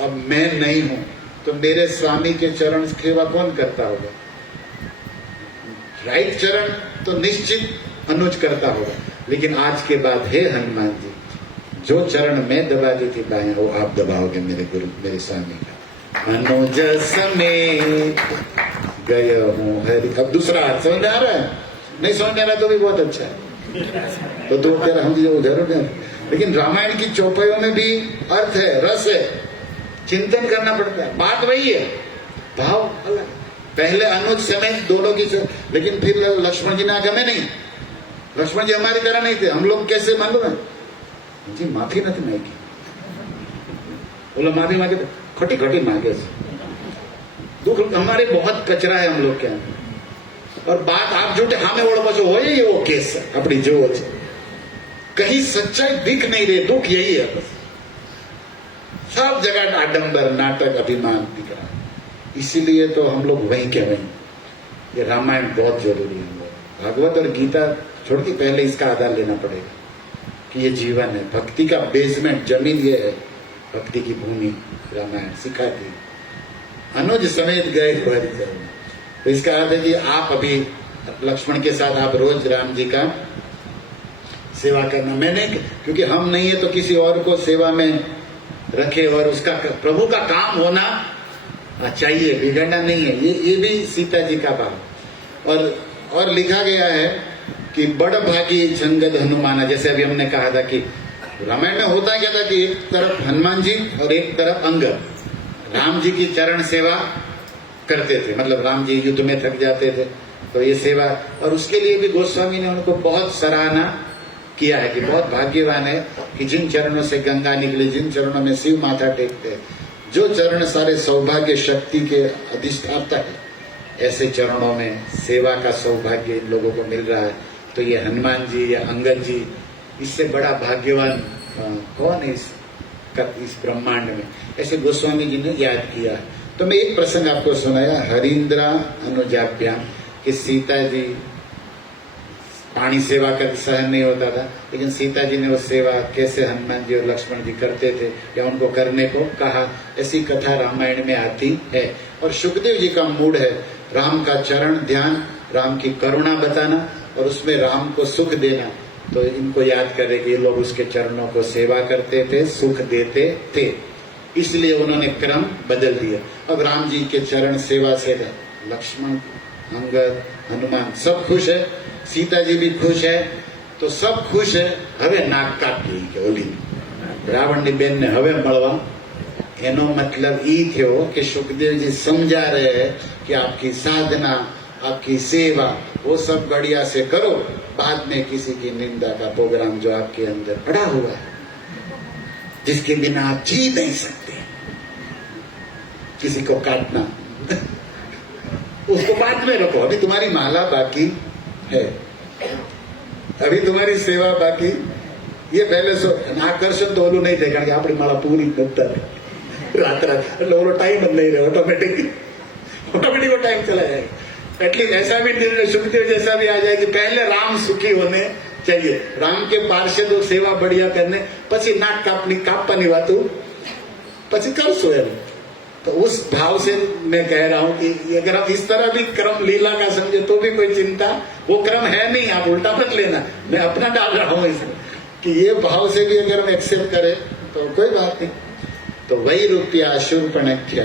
अब मैं नहीं हूं, तो मेरे स्वामी के चरण सेवा कौन करता होगा? राइट चरण तो निश्चित अनुज करता होगा, लेकिन आज के बाद हे हनुमान जी, जो चरण मैं दबाती थी बाएं, वो आप दबाओगे मेरे गुरु, मेरे स्वामी का। अनुज समेत गय हूँ हरि। अब दूसरा हाथ समझ आ रहा है? नहीं समझ आ रहा तो भी बहुत अच्छा है, तो तेरा हम उधर उधर। लेकिन रामायण की चौपाइयों में भी अर्थ है, रस है, चिंतन करना पड़ता है। बात वही है, भाव अलग। पहले अनुज समेत दोनों की, लेकिन फिर लक्ष्मण जी ने आगे में नहीं, लक्ष्मण जी हमारी तरह नहीं थे। हम लोग कैसे मालूम है जी? माफी नहीं मांगी, बोलो माफी मांगे तो खोटी खोटी मांगे, दुख हमारे बहुत कचरा है हम लोग के अंदर। और बात आप झूठे हाँ में ओढ़ बचो हो, ये वो केस है अपनी जो कहीं सच्चाई दिख नहीं रही, दुख यही है बस। सब जगह आडंबर, नाटक, अभिमान दिख रहा है। इसीलिए तो हम लोग वहीं के वहीं। ये रामायण बहुत जरूरी है। भागवत और गीता छोड़ के पहले इसका आधार लेना पड़ेगा कि ये जीवन है। भक्ति का बेसमेंट, जमीन ये है, भक्ति की भूमि रामायण सिखाती। अनुज समेत गए हरि चरण। तो इसका अर्थ है कि आप अभी लक्ष्मण के साथ आप रोज राम जी का सेवा करना। मैंने, क्योंकि हम नहीं है तो किसी और को सेवा में रखे, और उसका प्रभु का काम होना चाहिए, बिगड़ना नहीं है। ये भी सीता जी का भाव। और लिखा गया है कि बड़ भागी जंगद हनुमाना। जैसे अभी हमने कहा था कि रामायण में होता क्या था कि एक तरफ हनुमान जी और एक तरफ अंगद राम जी की चरण सेवा करते थे। मतलब राम जी युद्ध में थक जाते थे तो ये सेवा, और उसके लिए भी गोस्वामी ने उनको बहुत सराहना किया है कि बहुत भाग्यवान है कि जिन चरणों से गंगा निकले, जिन चरणों में शिव माथा टेकते हैं, जो चरण सारे सौभाग्य शक्ति के अधिष्ठाता है, ऐसे चरणों में सेवा का सौभाग्य इन लोगों को मिल रहा है। तो ये हनुमान जी या अंगद जी, इससे बड़ा भाग्यवान कौन है इस ब्रह्मांड में? ऐसे गोस्वामी जी ने याद किया। तो मैं एक प्रसंग आपको सुनाया, हरिंद्रा अनुजाभ्याम, कि सीता जी पानी सेवा कर सहन नहीं होता था, लेकिन सीता जी ने वो सेवा कैसे हनुमान जी और लक्ष्मण जी करते थे या उनको करने को कहा, ऐसी कथा रामायण में आती है। और सुखदेव जी का मूड है राम का चरण ध्यान, राम की करुणा बताना और उसमें राम को सुख देना। तो इनको याद करें कि ये लोग उसके चरणों को सेवा करते थे, सुख देते थे, इसलिए उन्होंने क्रम बदल दिया। अब राम जी के चरण सेवा से लक्ष्मण, अंगद, हनुमान सब खुश है, सीता जी भी खुश है, तो सब खुश है। हवे नाक कापी के ओली रावण ની બેન ને હવે મળવા, એનો मतलब ई થયો कि सुखदेव जी समझा रहे हैं कि आपकी साधना, आपकी सेवा वो सब बढ़िया से करो, बाद में किसी की निंदा का प्रोग्राम जो आपके अंदर पड़ा हुआ है, जिसके बिना आप जी नहीं सकते, किसी को काटना उसको बाद में रखो, अभी तुम्हारी माला बाकी है, अभी तुम्हारी सेवा बाकी। ये पहले आकर्षण तो ओलू नहीं थे, कारण के आपकी माला पूरी रात ओलो टाइम नहीं रहे, ऑटोमेटिक वो टाइम चला जाएगा। एटलीस्ट ऐसा भी निर्णय सुखदेव जैसा भी आ जाए कि पहले राम सुखी होने चाहिए, राम के पार्षदों सेवा बढ़िया करने, पछी नाक कापनी वातु पछी करशो एम। तो उस भाव से मैं कह रहा हूं कि अगर आप इस तरह भी क्रम लीला का समझे तो भी कोई चिंता, वो क्रम है नहीं, आप उल्टा मत लेना, मैं अपना डाल रहा हूं इसमें कि ये भाव से भी अगर हम एक्सेप्ट करें तो कोई बात नहीं। तो वही रूपिया शूर्पणख्या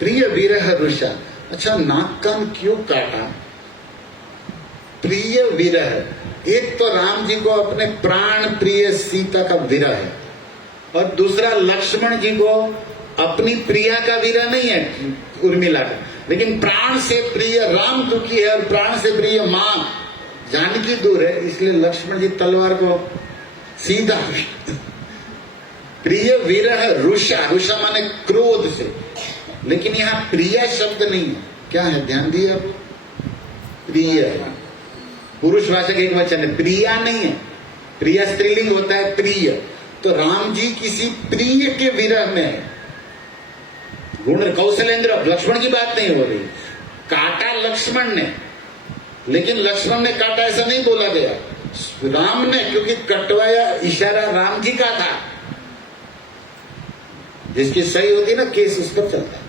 प्रिय विरह रुषा। अच्छा, नाक कान क्यों काटा? प्रिय विरह, एक तो राम जी को अपने प्राण प्रिय सीता का विरह है, और दूसरा लक्ष्मण जी को अपनी प्रिया का विरह नहीं है, उर्मिला का, लेकिन प्राण से प्रिय राम दुखी है और प्राण से प्रिय मां जानकी दूर है, इसलिए लक्ष्मण जी तलवार को सीधा प्रिय विरह रुषा, रुषा माने क्रोध से, लेकिन यहाँ प्रिया शब्द नहीं है, क्या है ध्यान दिए आप? प्रिय है, पुरुषवाचक एक वचन है, प्रिया नहीं है, प्रिया स्त्रीलिंग होता है प्रिय। तो राम जी किसी प्रिय के विरह में है। गुण कौशलेंद्र, लक्ष्मण की बात नहीं हो रही, काटा लक्ष्मण ने, लेकिन लक्ष्मण ने काटा ऐसा नहीं बोला गया, राम ने, क्योंकि कटवाया इशारा राम जी का था। जिसकी सही होती है ना केस उस पर चलता है।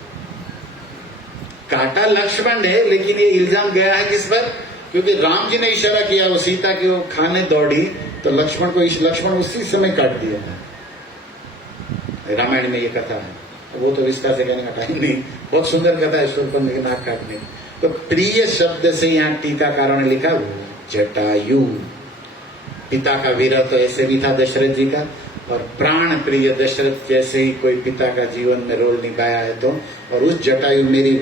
काटा लक्ष्मण है, लेकिन ये इल्जाम गया है किस पर? क्योंकि राम जी ने इशारा किया, वो सीता की वो खाने दौड़ी तो लक्ष्मण उसी समय काट दिया। रामायण में ये कथा है, वो तो विस्तार से कहने का टाइम नहीं, बहुत सुंदर कथा है इसके ऊपर, लेकिन नाक काटने। तो प्रिय शब्द से यहाँ टीकाकारों ने लिखा जटायु। पिता का विरह तो ऐसे भी था दशरथ जी का, और प्राण प्रिय दशरथ जैसे ही कोई पिता का जीवन में रोल निभाया है तो। और उस जटायु मेरी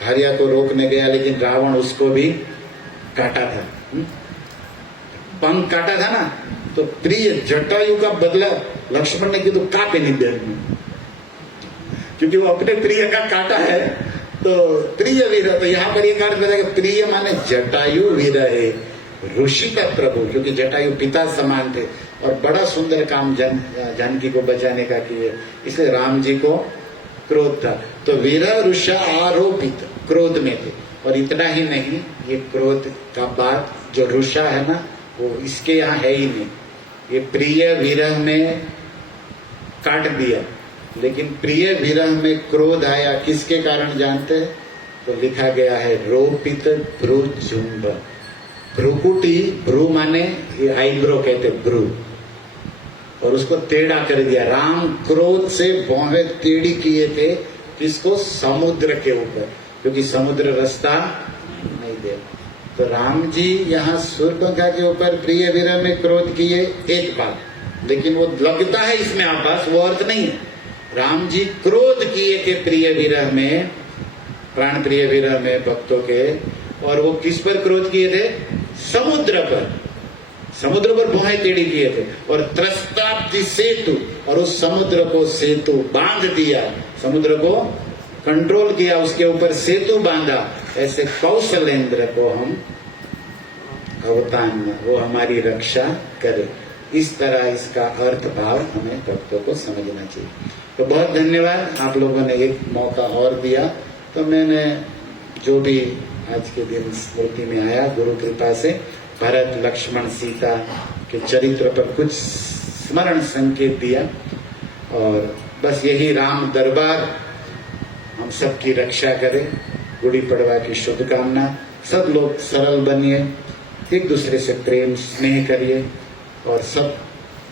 भार्या को रोकने गया, लेकिन रावण उसको भी काटा था, पंख काटा था ना, तो प्रिय जटायु का बदला लक्ष्मण ने किया तो काटे नहीं दे, क्योंकि वो अपने प्रिय का काटा है। तो प्रिय वीर, तो यहाँ पर एक अर्थ बताया, प्रिय माने जटायु वीर है, ऋषि का प्रभु, क्योंकि जटायु पिता समान थे और बड़ा सुंदर काम जानकी को बचाने का किए, इसलिए राम जी को क्रोध था। तो वीर ऋषा आरोपित क्रोध में थे। और इतना ही नहीं, ये क्रोध का बात जो रुषा है ना, वो इसके यहाँ है ही नहीं। ये प्रिय विरह में काट दिया, लेकिन प्रिय विरह में क्रोध आया किसके कारण जानते हैं? तो लिखा गया है रोपित भ्रुजुंब। भ्रुकुटी, भ्रू माने ये आईब्रो कहते भ्रू, और उसको टेढ़ा कर दिया। राम क्रोध से भौहें टेढ़ी किए थे किसको? समुद्र के ऊपर, क्योंकि समुद्र रास्ता नहीं दे। तो राम जी यहाँ शूर्पणखा के ऊपर प्रिय विरह में क्रोध किए, एक बात, लेकिन वो लगता है इसमें आभास, वो अर्थ नहीं है। राम जी क्रोध किए थे प्रिय विरह में, प्राण प्रिय विरह में भक्तों के, और वो किस पर क्रोध किए थे? समुद्र पर। समुद्र पर भौहें टेढ़ी किए थे, और त्रस्ताब्दी सेतु, और उस समुद्र को सेतु बांध दिया, समुद्र को कंट्रोल किया, उसके ऊपर सेतु बांधा। ऐसे कौशलेंद्र को हम अवतान, वो हमारी रक्षा करे। इस तरह इसका अर्थ भाव हमें भक्तों को समझना चाहिए। तो बहुत धन्यवाद, आप लोगों ने एक मौका और दिया। तो मैंने जो भी आज के दिन स्मृति में आया, गुरु कृपा से भरत लक्ष्मण सीता के चरित्र पर कुछ स्मरण संकेत दिया, और बस यही राम दरबार हम सबकी रक्षा करे। गुड़ी पड़वा की शुभकामना। सब लोग सरल बनिए, एक दूसरे से प्रेम स्नेह करिए, और सब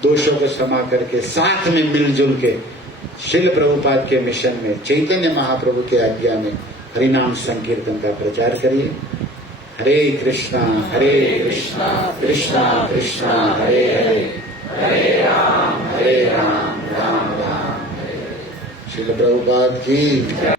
दोषों को क्षमा करके साथ में मिलजुल के श्रील प्रभुपाद के मिशन में, चैतन्य महाप्रभु के आज्ञा में हरिनाम संकीर्तन का प्रचार करिए। हरे कृष्णा कृष्णा कृष्णा हरे हरे, हरे राम राम राम हरे। श्रील प्रभुपाद की